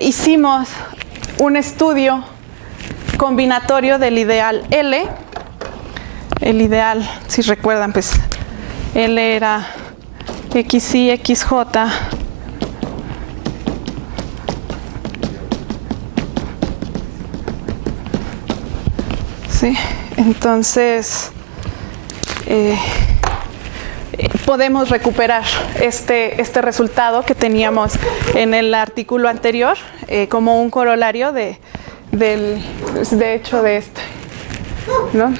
hicimos un estudio combinatorio del ideal L. El ideal, si recuerdan, pues L era XY, XJ. Sí, entonces podemos recuperar este resultado que teníamos en el artículo anterior como un corolario de hecho de este, ¿no?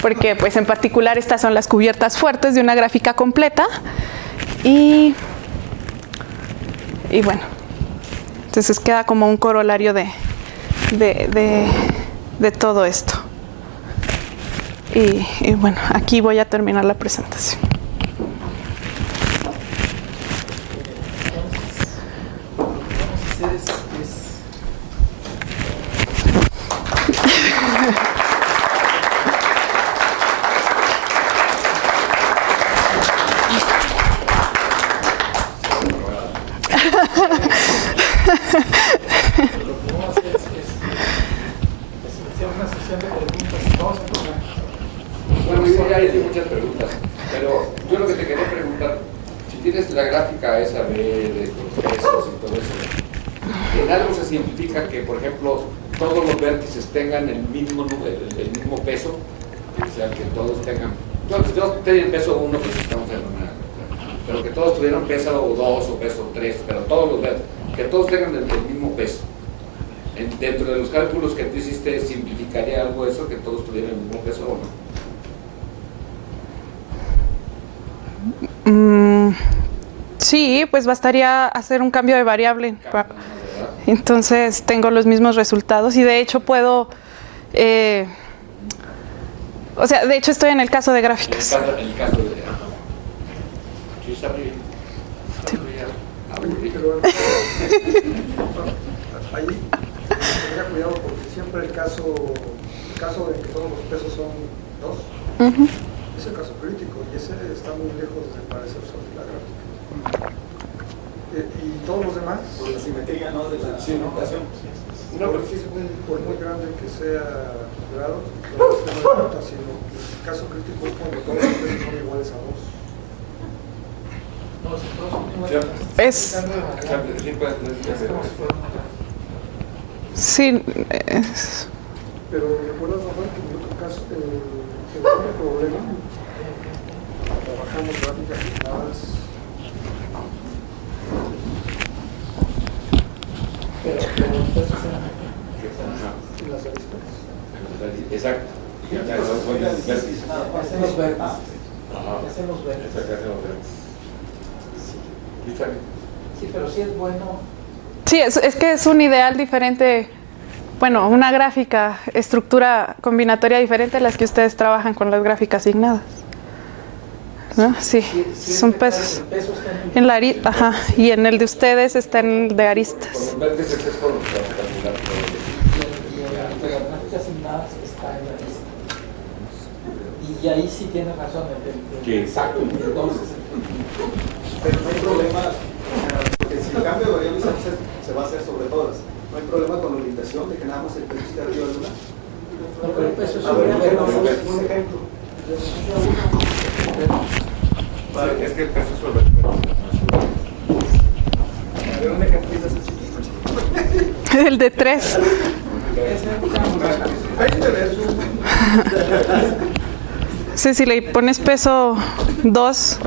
Porque pues en particular estas son las cubiertas fuertes de una gráfica completa y bueno, entonces queda como un corolario de todo esto. Y bueno, aquí voy a terminar la presentación. Bueno, yo ya hice muchas preguntas, pero yo lo que te quería preguntar, si tienes la gráfica esa de los pesos y todo eso, en algo se simplifica que, por ejemplo, todos los vértices tengan el mismo peso, o sea, que todos tengan, todos tienen peso 1, pues estamos en una, pero que todos tuvieran peso 2 o peso 3, pero todos los vértices, que todos tengan el mismo peso. Dentro de los cálculos que tú hiciste, ¿simplificaría algo eso, que todos tuvieran el mismo peso o no? Sí, pues bastaría hacer un cambio de variable. Entonces tengo los mismos resultados y de hecho puedo, o sea, de hecho estoy en el caso de gráficas. En el caso de... Sí, está muy bien. Sí. Pero ahí tenga cuidado porque siempre el caso de que todos los pesos son 2 es el caso crítico y ese está muy lejos de parecer sobre la gráfica. Y todos los demás, por la simetría, ¿no? De la simulación. No, pero sí se puede. Por muy grande que sea grado, no importa, sino el caso crítico es cuando todos los pesos son iguales a 2. No, si todos son iguales. Sí, Pero recuerda, Rafael, que en otro caso, el único problema, trabajamos gráficas filmadas. Pero entonces ¿Y las aristas? Exacto. Ya esos son los vértices. Hacen los vértices. Ajá. Hacen los vértices. Esa que hacen los vértices. ¿Y está bien? Sí, pero sí es bueno. Sí, es que es un ideal diferente, bueno, una gráfica, estructura combinatoria diferente a las que ustedes trabajan con las gráficas asignadas. ¿No? Sí, son pesos. El peso está En la ajá, y en el de ustedes está en el de aristas. Con los vértices es con los que vamos a calcular todo eso. las gráficas asignadas está en la lista. Y ahí sí tiene razón, ¿Qué? exacto, entonces. Pero no hay problema, porque si el cambio de variables se va a hacer sobre todas, no hay problema con la orientación de que nada más el peso esté arriba de una. No, pero el peso es A ver, un un ejemplo. Vale, es que el peso es sobre el vértice. A ver, un ejemplito sencillito. El de 3. Sí, si le pones peso 2,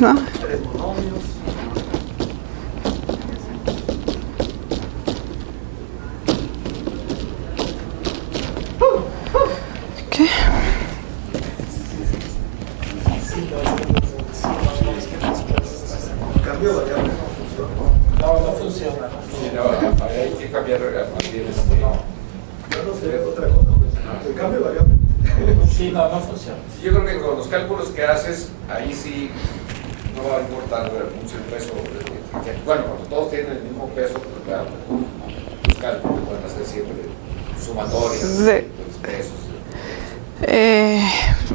¿no? Tres monomios. ¿Qué? El cambio de variables no funciona. Sí, no, hay que cambiar más bien yo no sé otra cosa. El cambio de variables. Sí, no funciona. Sí, yo creo que con los cálculos que haces, ahí sí no va a importar mucho el peso. Bueno, cuando todos tienen el mismo peso, pues claro, los cálculos pueden hacer siempre sumatorias, De- los pesos.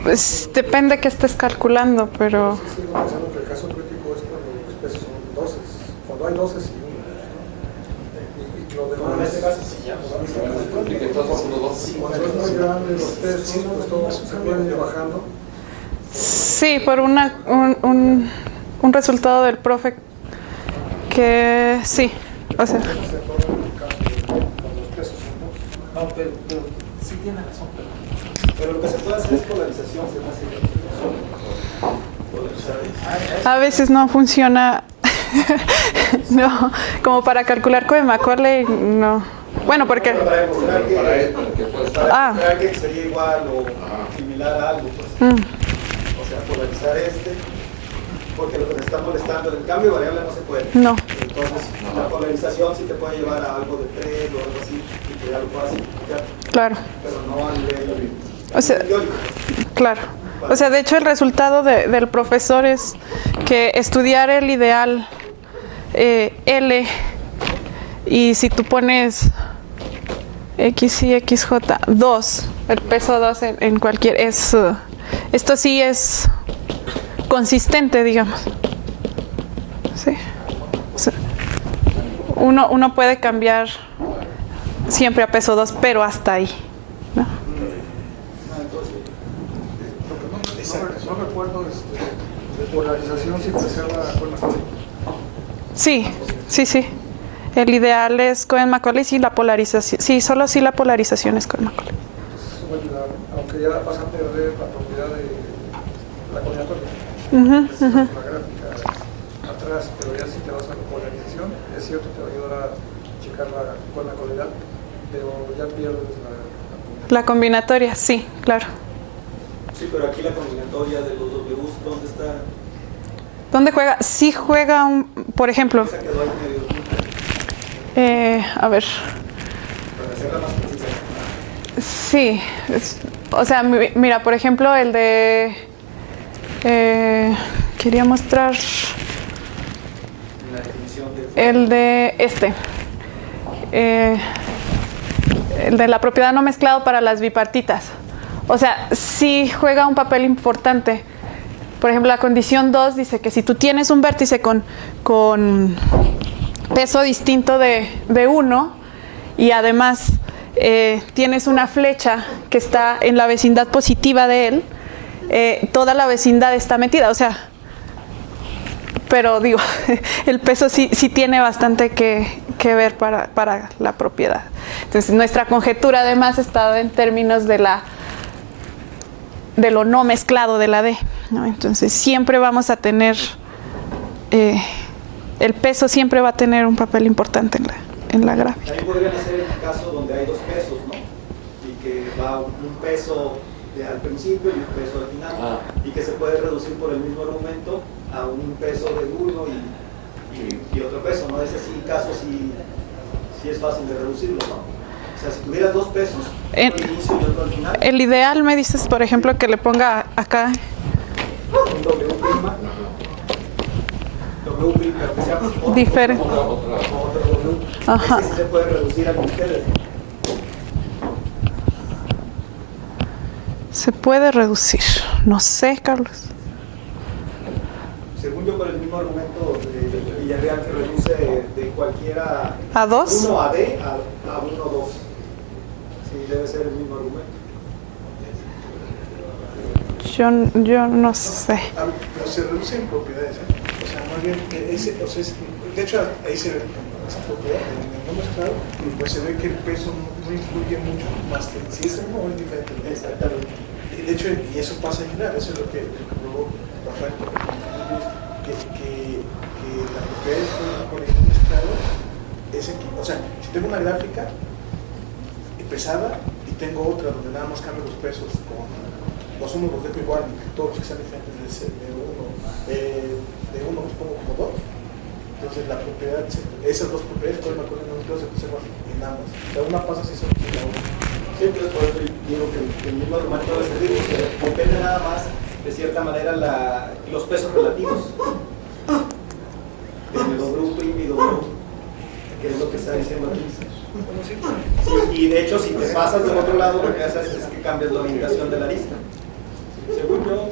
Pues depende que estés calculando, pero Sí, sigo pensando que el caso crítico es cuando los pesos son 12, cuando hay 12 y 1. Y lo Como en demás, este caso, sí, ya. Y que todos son uno, dos. cuando es muy grande los pesos, pues todos se pueden ir bajando. sí, por un resultado del profe que sí, o sea, Se torna el caso cuando los pesos son 2. No, pero sí tiene razón. Pero lo que se puede hacer es polarización, se me hace. Polarizar. a veces no funciona, no, como para calcular con Macaulay, no. Bueno, porque, Para demostrar Para él, que, para que pueda estar. Ah. demostrar que sería igual o similar a algo, pues. O sea, polarizar porque lo que nos está molestando, el cambio de variable no se puede. no, Entonces, la polarización sí te puede llevar a algo de 3 o algo así, y que ya lo puedas simplificar, claro, pero no a nivel o sea, teórico. claro. O sea, de hecho el resultado del profesor es que estudiar el ideal L, y si tú pones X y XJ 2, el peso 2 en cualquier, esto sí es consistente, digamos. Sí. O sea, uno puede cambiar siempre a peso 2, pero hasta ahí, ¿no? No recuerdo de polarización si preserva con Macaulay. Sí. El ideal es Cohen-Macaulay, sí, la polarización. Sí, solo sí la polarización es Cohen-Macaulay. Entonces eso va a ayudar, aunque ya vas a perder la propiedad de la combinatoria. Esa es la gráfica atrás, pero ya si te vas a la polarización, es cierto, te va a ayudar a checar con la colidad, pero ya pierdes La combinatoria, sí, claro. Sí, pero aquí la combinatoria de los Ws, ¿dónde está? ¿Dónde juega? Sí juega por ejemplo, Esa quedó ahí medio a ver, para hacerla más precisa. sí, o sea, mira, por ejemplo, el de, quería mostrar La definición de el de el de la propiedad no mezclado para las bipartitas. O sea, sí juega un papel importante. Por ejemplo, la condición 2 dice que si tú tienes un vértice con peso distinto de 1 y además tienes una flecha que está en la vecindad positiva de él, toda la vecindad está metida. O sea, pero digo, el peso sí tiene bastante que ver para la propiedad. Entonces, nuestra conjetura además está en términos de lo no mezclado de la D, ¿no? Entonces, siempre vamos a tener, el peso siempre va a tener un papel importante en la gráfica. También podrían hacer el caso donde hay dos pesos, ¿no? Y que va un peso al principio y un peso al final, y que se puede reducir por el mismo argumento a un peso de uno y otro peso, ¿no? Ese sí, caso sí es fácil de reducirlo, ¿no? O sea, si tuvieras 2 pesos, uno al inicio y otro al final. El ideal me dices, por ejemplo, que le ponga acá. Un W prima, pero que sea otro, Diferente. otro W. Ajá. Ese sí se puede reducir al ustedes. Se puede reducir. No sé, Carlos. Según yo, por el mismo argumento de Villarreal, que reduce de cualquiera ¿A 2? 1 a D a 1 2. Sí, debe ser el mismo argumento. Yo no sé. Pero se reducen propiedades, ¿eh? O sea, más bien, de hecho, ahí se ve esa propiedad, en el número claro, pues se ve que el peso no influye mucho más que si es uno o es diferente. Exactamente. De hecho, y eso pasa en general, eso es lo que probó Rafael, que la propiedad con el número claro es o sea, si tengo una gráfica pesada y tengo otra donde nada más cambio los pesos con los unos los dejo igual, todos los que sean diferentes de uno los pongo como 2. Entonces la propiedad, esas 2 propiedades pueden poner en un se conservan en ambas. La una pasa si se la otra. Siempre por eso digo que el mismo argumento debe servir, porque depende nada más, de cierta manera, los pesos relativos. De W' y W, que es lo que está diciendo aquí. Sí, y de hecho, si te pasas del otro lado, lo que haces es que cambias la orientación de la lista. Según yo,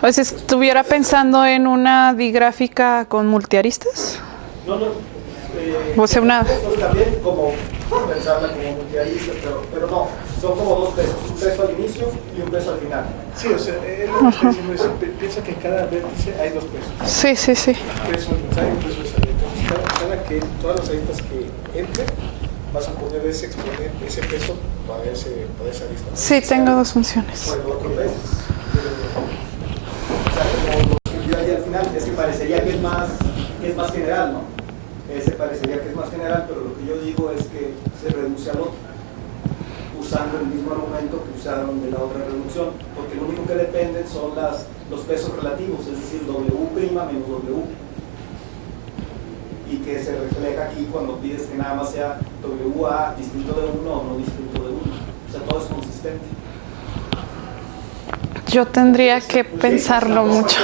Pues estuviera pensando en una digráfica con multiaristas. no, O sea, una... también como pensarla como multiarista, pero no, son como 2 pesos, un peso al inicio y un peso al final. Sí, o sea, él lo que está diciendo es, piensa que en cada vértice hay 2 pesos. Sí, sí, sí. Un peso al mensaje y un peso de salida. Entonces, cada que todas las aristas que entren, vas a poner ese exponente, ese peso para esa arista. Sí, tengo 2 funciones. Por el otro peso. O sea, como lo que yo ahí al final, es que parecería que es más general, ¿no? Ese parecería que es más general, pero lo que yo digo es que se reduce al otro, usando el mismo argumento que usaron de la otra reducción, porque lo único que dependen son los pesos relativos, es decir, W' menos W. Y que se refleja aquí cuando pides que nada más sea WA distinto de 1 o no distinto de 1. O sea, todo es consistente. Yo tendría que pensarlo mucho.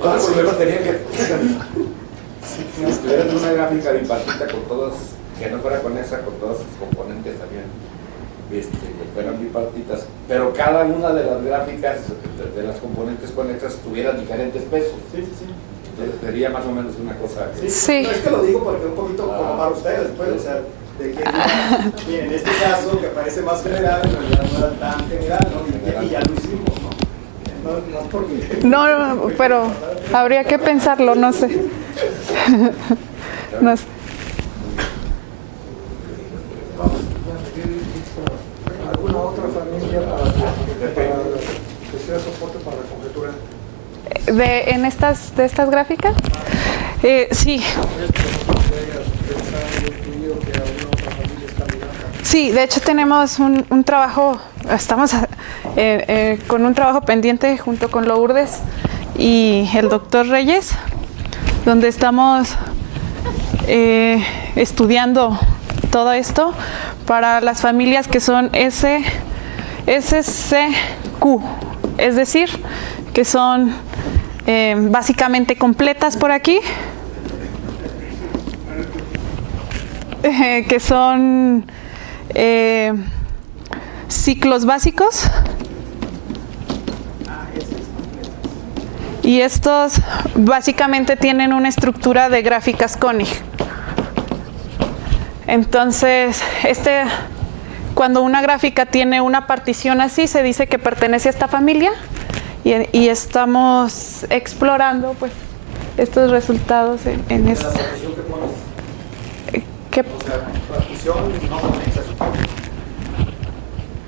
¿Cuál problema tenía que si estuvieran una gráfica bipartita con todas, que no fuera con esa, con todos sus componentes también, que fueran bipartitas, pero cada una de las gráficas de las componentes conexas tuviera diferentes pesos? Sí, sí, sí. Entonces sería más o menos una cosa que... Sí. No es que lo digo porque un poquito como para ustedes, pues, o sea, de que miren, en este caso que parece más general, en realidad no era tan general, ¿no? Y ya lo hicimos, ¿no? No porque... No, pero habría que pensarlo, no sé. No sé. ¿Alguna otra familia que sea soporte para la conjetura? ¿De estas gráficas? Sí. Sí, de hecho tenemos un trabajo, estamos con un trabajo pendiente junto con Lourdes y el doctor Reyes, donde estamos estudiando todo esto para las familias que son SCQ, es decir, que son básicamente completas por aquí, que son ciclos básicos, y estos básicamente tienen una estructura de gráficas Koenig. Entonces, cuando una gráfica tiene una partición así, se dice que pertenece a esta familia, y estamos explorando pues estos resultados en ¿La partición que pones? ¿Qué? O sea, partición no conexa, supongo.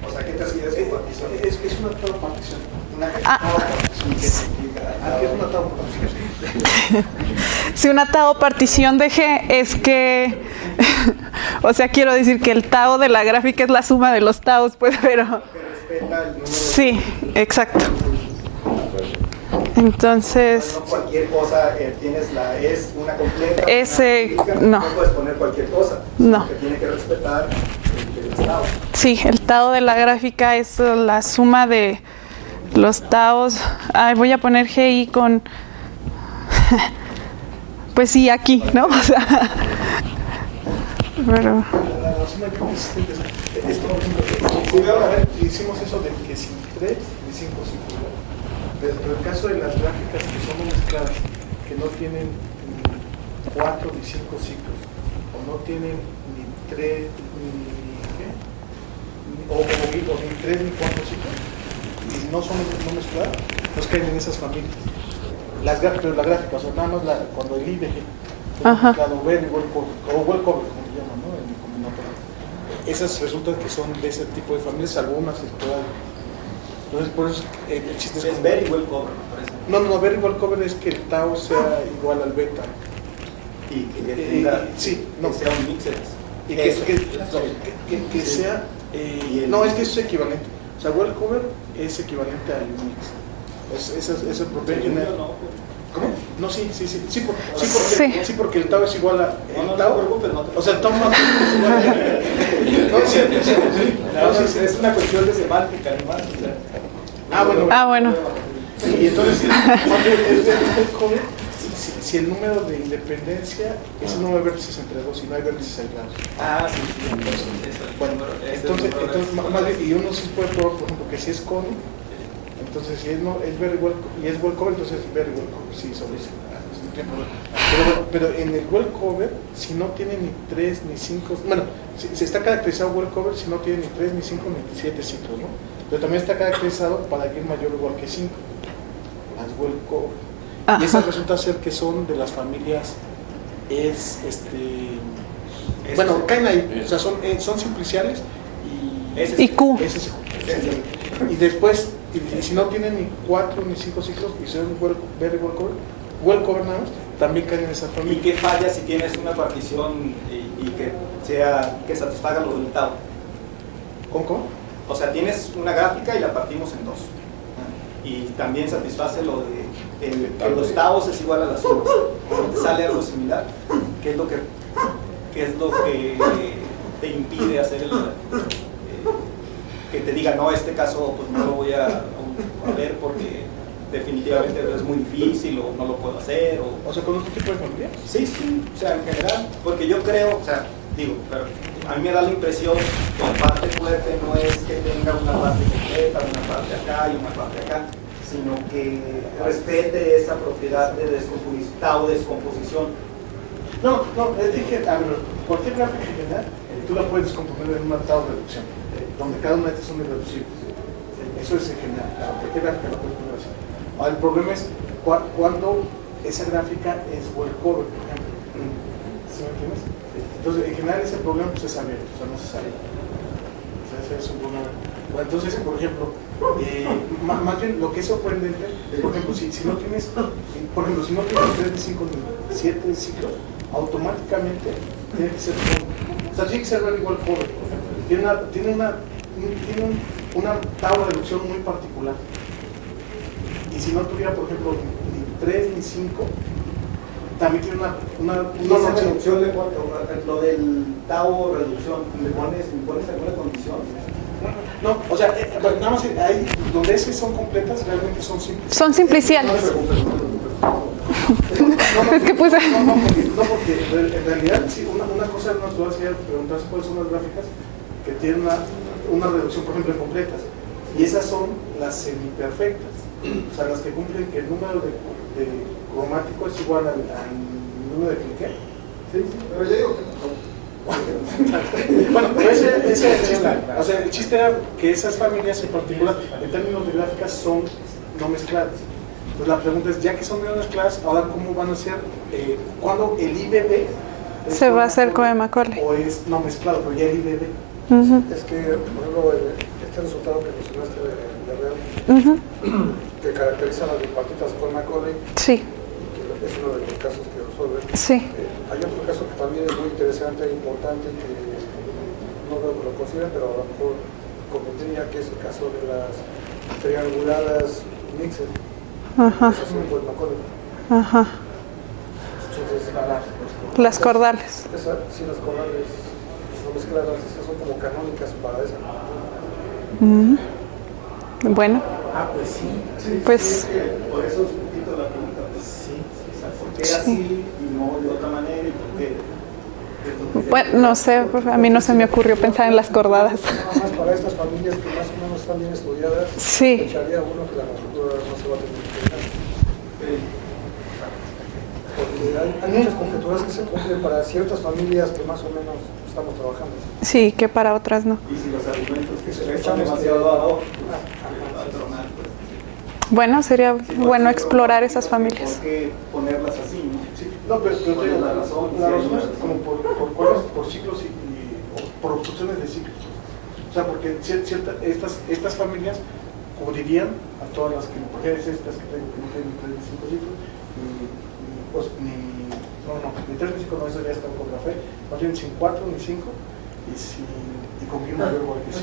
O sea, ¿qué te refieres con partición? Es una partición. Una partición que significa ¿Qué es una tau partición? Si una tau partición de G es que, o sea, quiero decir que el tau de la gráfica es la suma de los taus, pues, pero... Sí, exacto. Entonces... No cualquier cosa tienes es una completa. Ese, no no. puedes poner cualquier cosa. No. Que tiene que respetar el estado. Sí, el tau de la gráfica es la suma de los taus. Ay, voy a poner GI con... Pues sí, aquí, ¿no? O sea... Pero... La razón aquí es que, por ejemplo, a ver, hicimos eso de que sin 3 y 5 ciclos, ¿no? Pero el caso de las gráficas que son mezcladas, que no tienen ni 4 ni 5 ciclos, o no tienen ni 3 ni 3 ni 4 ciclos, y no son no mezcladas, pues caen en esas familias. Pero la gráfica, o sea, nada más cuando el IBG es mezclado, very well covered, o well covered, como se llama, ¿no? En combinatoria. Esas resultan que son de ese tipo de familias, algunas esporádicas. Entonces, por eso el chiste es very well covered, me parece. No, very well covered es que el tau sea igual al beta. Y que sí, no sea un mixed. Y que sea... no, es que eso es equivalente. O sea, well covered es equivalente a Unix. Es el propio general. ¿Cómo? No, sí, porque el tau es igual a... El tau, o sea, el tau más es igual a... Es una cuestión de semántica, además. Bueno. Y entonces, si el número de independencia es el número de vértices entre dos y no hay vértices aislados. Entonces, más bien, y uno sí puede probar, por ejemplo, que si es cónico, entonces si es very well, y es well cover, entonces es very well cover, sí, sobre eso. Pero en el well cover, si no tiene ni 3 ni 5, bueno, se está caracterizado well cover si no tiene ni 3 ni 5 ni 7 ciclos, ¿no? Pero también está caracterizado para que es mayor o igual que 5, las well cover. Y esas resulta ser que son de las familias, bueno, caen ahí, o sea, son simpliciales y Q. Y después, y si no tienen ni 4 ni 5 ciclos y son very well cover nada más, también caen en esa familia. ¿Y qué falla si tienes una partición y que satisfaga los del tau? ¿Cómo? O sea, tienes una gráfica y la partimos en dos. Y también satisface lo de que los taus es igual a las sumas. ¿Te sale algo similar? ¿Qué es lo que te impide hacer que te diga, no, este caso pues no lo voy a ver porque definitivamente es muy difícil o no lo puedo hacer? O sea, ¿con otro tipo de familia? Sí, o sea, en general, porque yo creo, o sea, pero a mí me da la impresión que la parte fuerte no es que tenga una parte completa, una parte acá y una parte acá, sino que respete esa propiedad de descomposición. No, dije, cualquier gráfica en general, tú la puedes descomponer en una tau reducción, donde cada una de estas son irreducibles. Eso es en general, cualquier gráfica la puedes poner así. Ahora, el problema es cuando esa gráfica es well covered, por ejemplo. ¿Sí me entiendes? Entonces, en general ese problema pues, es abierto, o sea, no se sabe. O sea, ese es un problema. Bueno, entonces, por ejemplo, más bien lo que es sorprendente es, por ejemplo, si no tienes 3 de 5 ni 7 ciclos, automáticamente tiene que ser o sea, tiene que ser very well covered, por ejemplo. Tiene una tau de reducción muy particular. Y si no tuviera, por ejemplo, ni 3 ni 5, también tiene una reducción, lo del tau reducción, ¿me pones alguna condición? No, o sea, nada más ahí donde es que son completas, realmente son simples. Son simpliciales. Es que puse... No, porque en realidad, sí, una cosa natural sería preguntarse cuáles son las gráficas que tienen una reducción, por ejemplo, en completas. Y esas son las semiperfectas. O sea, las que cumplen que el número de cromático es igual al número de clique. Sí, pero yo digo que no. Bueno, pero ese es el chiste. O sea, el chiste era que esas familias en particular, en términos de gráficas, son no mezcladas. Entonces la pregunta es, ya que son no mezcladas, ahora ¿cómo van a ser? ¿Cuándo el IBB se va a hacer con el Macaulay? O es no mezclado, pero ya el IBB. Uh-huh. Es que, por ejemplo, este resultado que mencionaste de real, Ujú. que caracteriza las bipartitas con Macaulay, Sí, que es uno de los casos que resuelve. sí. Hay otro caso que también es muy interesante e importante, que no veo que lo consideren, pero a lo mejor convendría, que es el caso de las trianguladas Nixon. Ajá, Esas son con Macaulay. ajá. Entonces, Las cordales. sí, las cordales no mezcladas, esas son como canónicas para esa. Mm. Bueno, Pues sí. pues Es que por eso es un poquito la pregunta, pues sí. O sea, ¿por qué así y no de otra manera? ¿Y por qué? bueno, no sé, a mí no se me ocurrió pensar en las cordadas. Nada más para estas familias que más o menos están bien estudiadas, Sí, echaría uno que la conjetura no se va a tener que tener. Porque hay muchas conjeturas que se cumplen para ciertas familias que más o menos estamos trabajando. sí, que para otras no. Y si los argumentos que se le Echamos echan demasiado a dos, Ajá. pues, Bueno, sería sí, bueno sí, explorar pero esas familias. ¿por qué ponerlas así, no? Sí, no, pero yo te digo, La razón, la sí, razón hay es una como por ciclos o por obstrucciones de ciclos. O sea, porque estas familias cubrirían a todas las que, porque hay estas que tengo que no tienen 3 ni 5 ciclos, ni 3 ni 5 no, eso ya está con café, no tienen sin 4 ni 5, y con clima luego hay 5.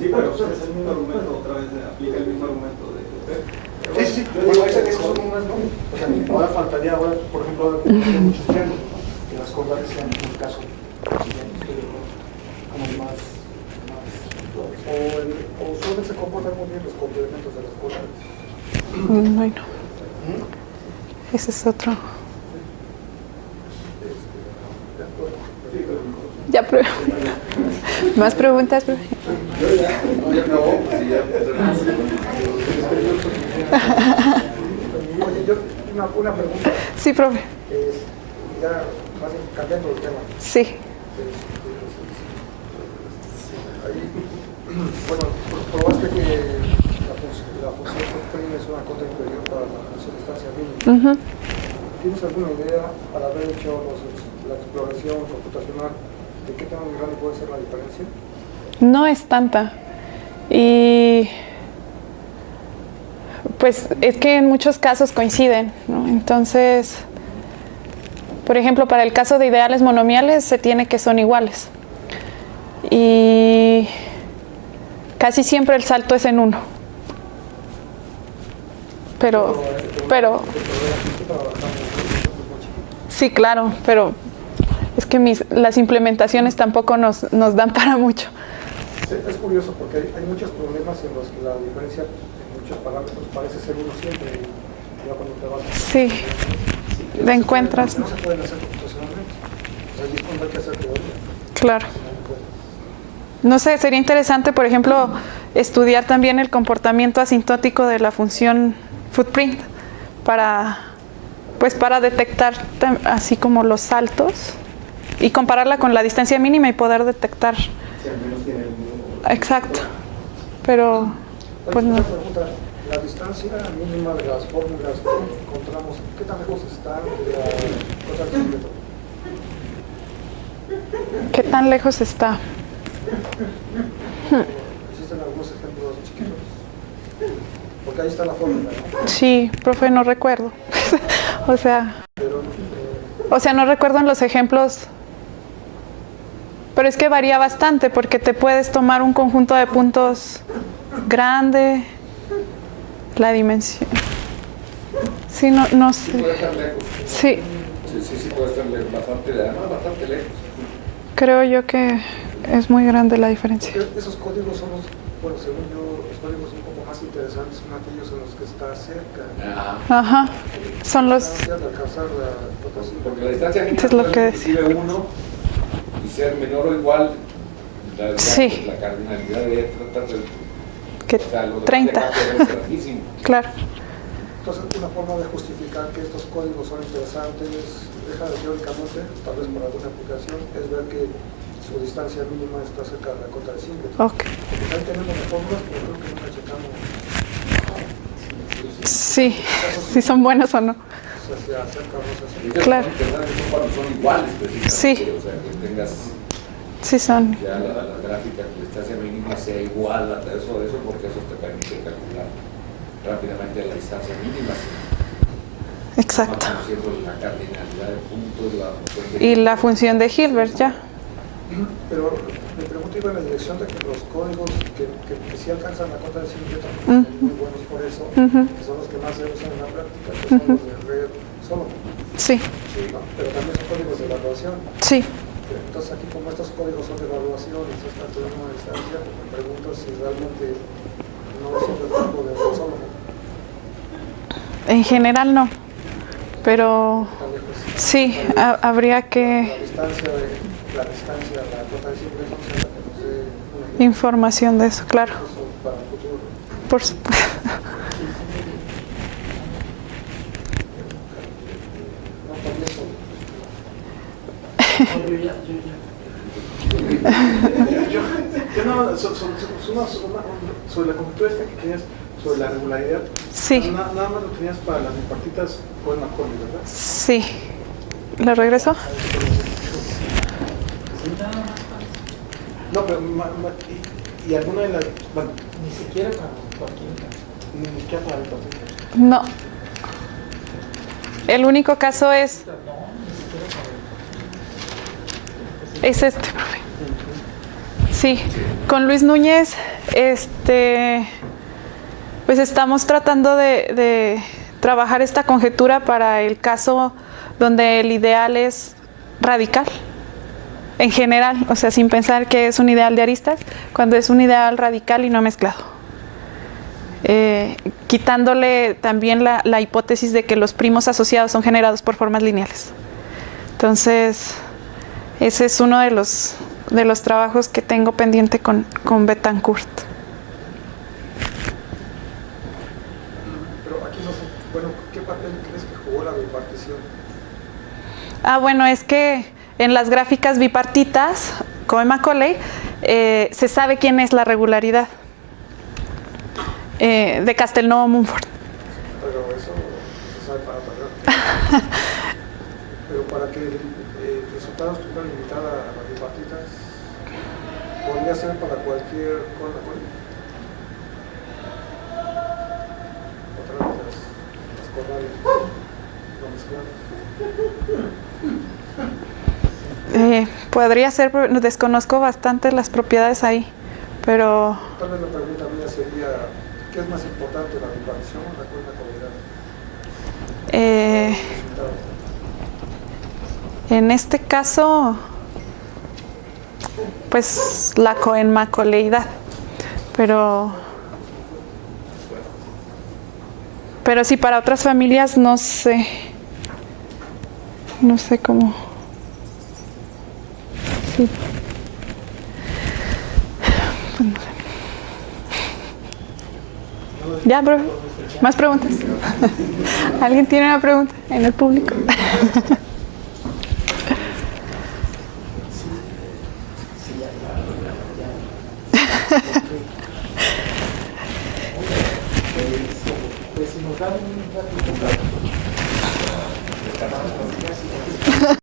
Sí, pero es el mismo argumento, otra vez aplica el mismo argumento de... Sí, bueno, esos son unas, ¿no? O sea, ahora faltaría, por ejemplo, ahora que hay muchos triángulos, que las cordales sean un caso como más o suelen se comportan muy bien los complementos de las cordales. Bueno, ese es otro. Ya, más preguntas. Yo ya no, pues sí, ya. Oye, yo una pregunta, Sí, profe. ya más bien cambiando el tema. Sí. Bueno, probaste que la función prima es una cota inferior para la función de distancia mínima. Ujú. ¿Tienes alguna idea, al haber hecho la exploración computacional, de qué tan grande puede ser la diferencia? No es tanta. Y pues es que en muchos casos coinciden, ¿no? Entonces, por ejemplo, para el caso de ideales monomiales se tiene que son iguales. Y casi siempre el salto es en 1. Pero sí, claro, pero es que las implementaciones tampoco nos dan para mucho. Es curioso porque hay muchos problemas en los que la diferencia en muchos parámetros parece ser 1 siempre, y ya cuando te vas Sí, la encuentras. no se pueden hacer computacionalmente. O sea, ahí es cuando hay que hacer teoría. Claro. No sé, sería interesante, por ejemplo, estudiar también el comportamiento asintótico de la función footprint para detectar así como los saltos y compararla con la distancia mínima y poder detectar. Si al menos tiene el mismo... Exacto. Pero, pues no. Una pregunta, la distancia mínima de las fórmulas que encontramos, ¿qué tan lejos está de la cota del método? ¿Qué tan lejos está? Existen algunos ejemplos chiquitos. Porque ahí está la fórmula, ¿no? Sí, profe, no recuerdo. O sea, no recuerdo en los ejemplos. Pero es que varía bastante porque te puedes tomar un conjunto de puntos grande, la dimensión. Sí, no sé. Sí puede estar lejos. Sí, Sí puede estar lejos, bastante lejos. creo yo que es muy grande la diferencia. Esos códigos son los, bueno, según yo, los códigos un poco más interesantes son aquellos en los que está cerca. Ajá. Son los... De alcanzar la rotación. Porque la distancia mínima Eso es lo que puede decía. inclusive 1 y ser menor o igual Sí. la cardinalidad de tratar de... que O sea, lo demás 30. ya cambia rapidísimo. Claro. Entonces, una forma de justificar que estos códigos son interesantes, deja de teóricamente, tal vez para alguna aplicación, es ver que su distancia mínima está cerca de la cota de Singleton. Ok. Porque ahí tenemos las fórmulas, pero creo que nunca checamos Sí, si son buenos o no. si se acerca o no se acerca. Y eso Claro. es interesante, son cuando son iguales, precisamente. Sí. O sea, que tengas Sí son. ya la gráfica de la distancia mínima sea igual a eso, porque eso te permite calcular rápidamente la distancia mínima. Exacto. Conociendo la cardinalidad de puntos, la función de Y la función de Hilbert ya. Pero mi pregunta iba en la dirección de que los códigos que sí alcanzan la cota de 100 son muy buenos por eso, que son los que más se usan en la práctica, que son los de red Solomon. Sí, ¿No? Pero también son códigos de evaluación. sí. Entonces aquí como estos códigos son de evaluación y se están teniendo una distancia, me pregunto si realmente no son del tipo de red Solomon. En general no. Pero Tan lejos. sí, habría que La distancia, la cota de 100 metros es la que nos dé una idea. información de eso, claro. Eso para el futuro. Por supuesto. No, también son. Yo no, sobre la conjetura esta que tenías sobre la regularidad, Sí, nada más lo tenías para las bipartitas con Macaulay, ¿verdad? sí. ¿Lo regreso? No, pero y alguna de las, bueno, Ni siquiera para cualquier caso. ni siquiera para bipartitas. No. El único caso es este, profe. Sí, con Luis Núñez, pues estamos tratando de trabajar esta conjetura para el caso donde el ideal es radical. En general, o sea, sin pensar que es un ideal de aristas, cuando es un ideal radical y no mezclado. Quitándole también la hipótesis de que los primos asociados son generados por formas lineales. Entonces, ese es uno de los trabajos que tengo pendiente con Betancourt. Pero aquí no sé, bueno, ¿qué papel crees que jugó la bipartición? Bueno, es que en las gráficas bipartitas, como Macaulay, se sabe quién es la regularidad de Castelnuovo-Mumford. Pero eso se sabe para otra gráfica. Pero para que el resultado estuviera limitado a las bipartitas, podría ser para cualquier cosa. Otra vez las corrales, lo mezclamos. Podría ser, pero desconozco bastante las propiedades ahí, pero Tal vez la pregunta mía sería, ¿qué es más importante, la bipartición o la cuenta comunidad? en este caso, pues la coenmacoleidad, pero sí para otras familias no sé cómo. Sí. Pues no sé. Ya, bro. ¿Más preguntas? ¿Alguien tiene una pregunta en el público? Pues si nos dan un ratito.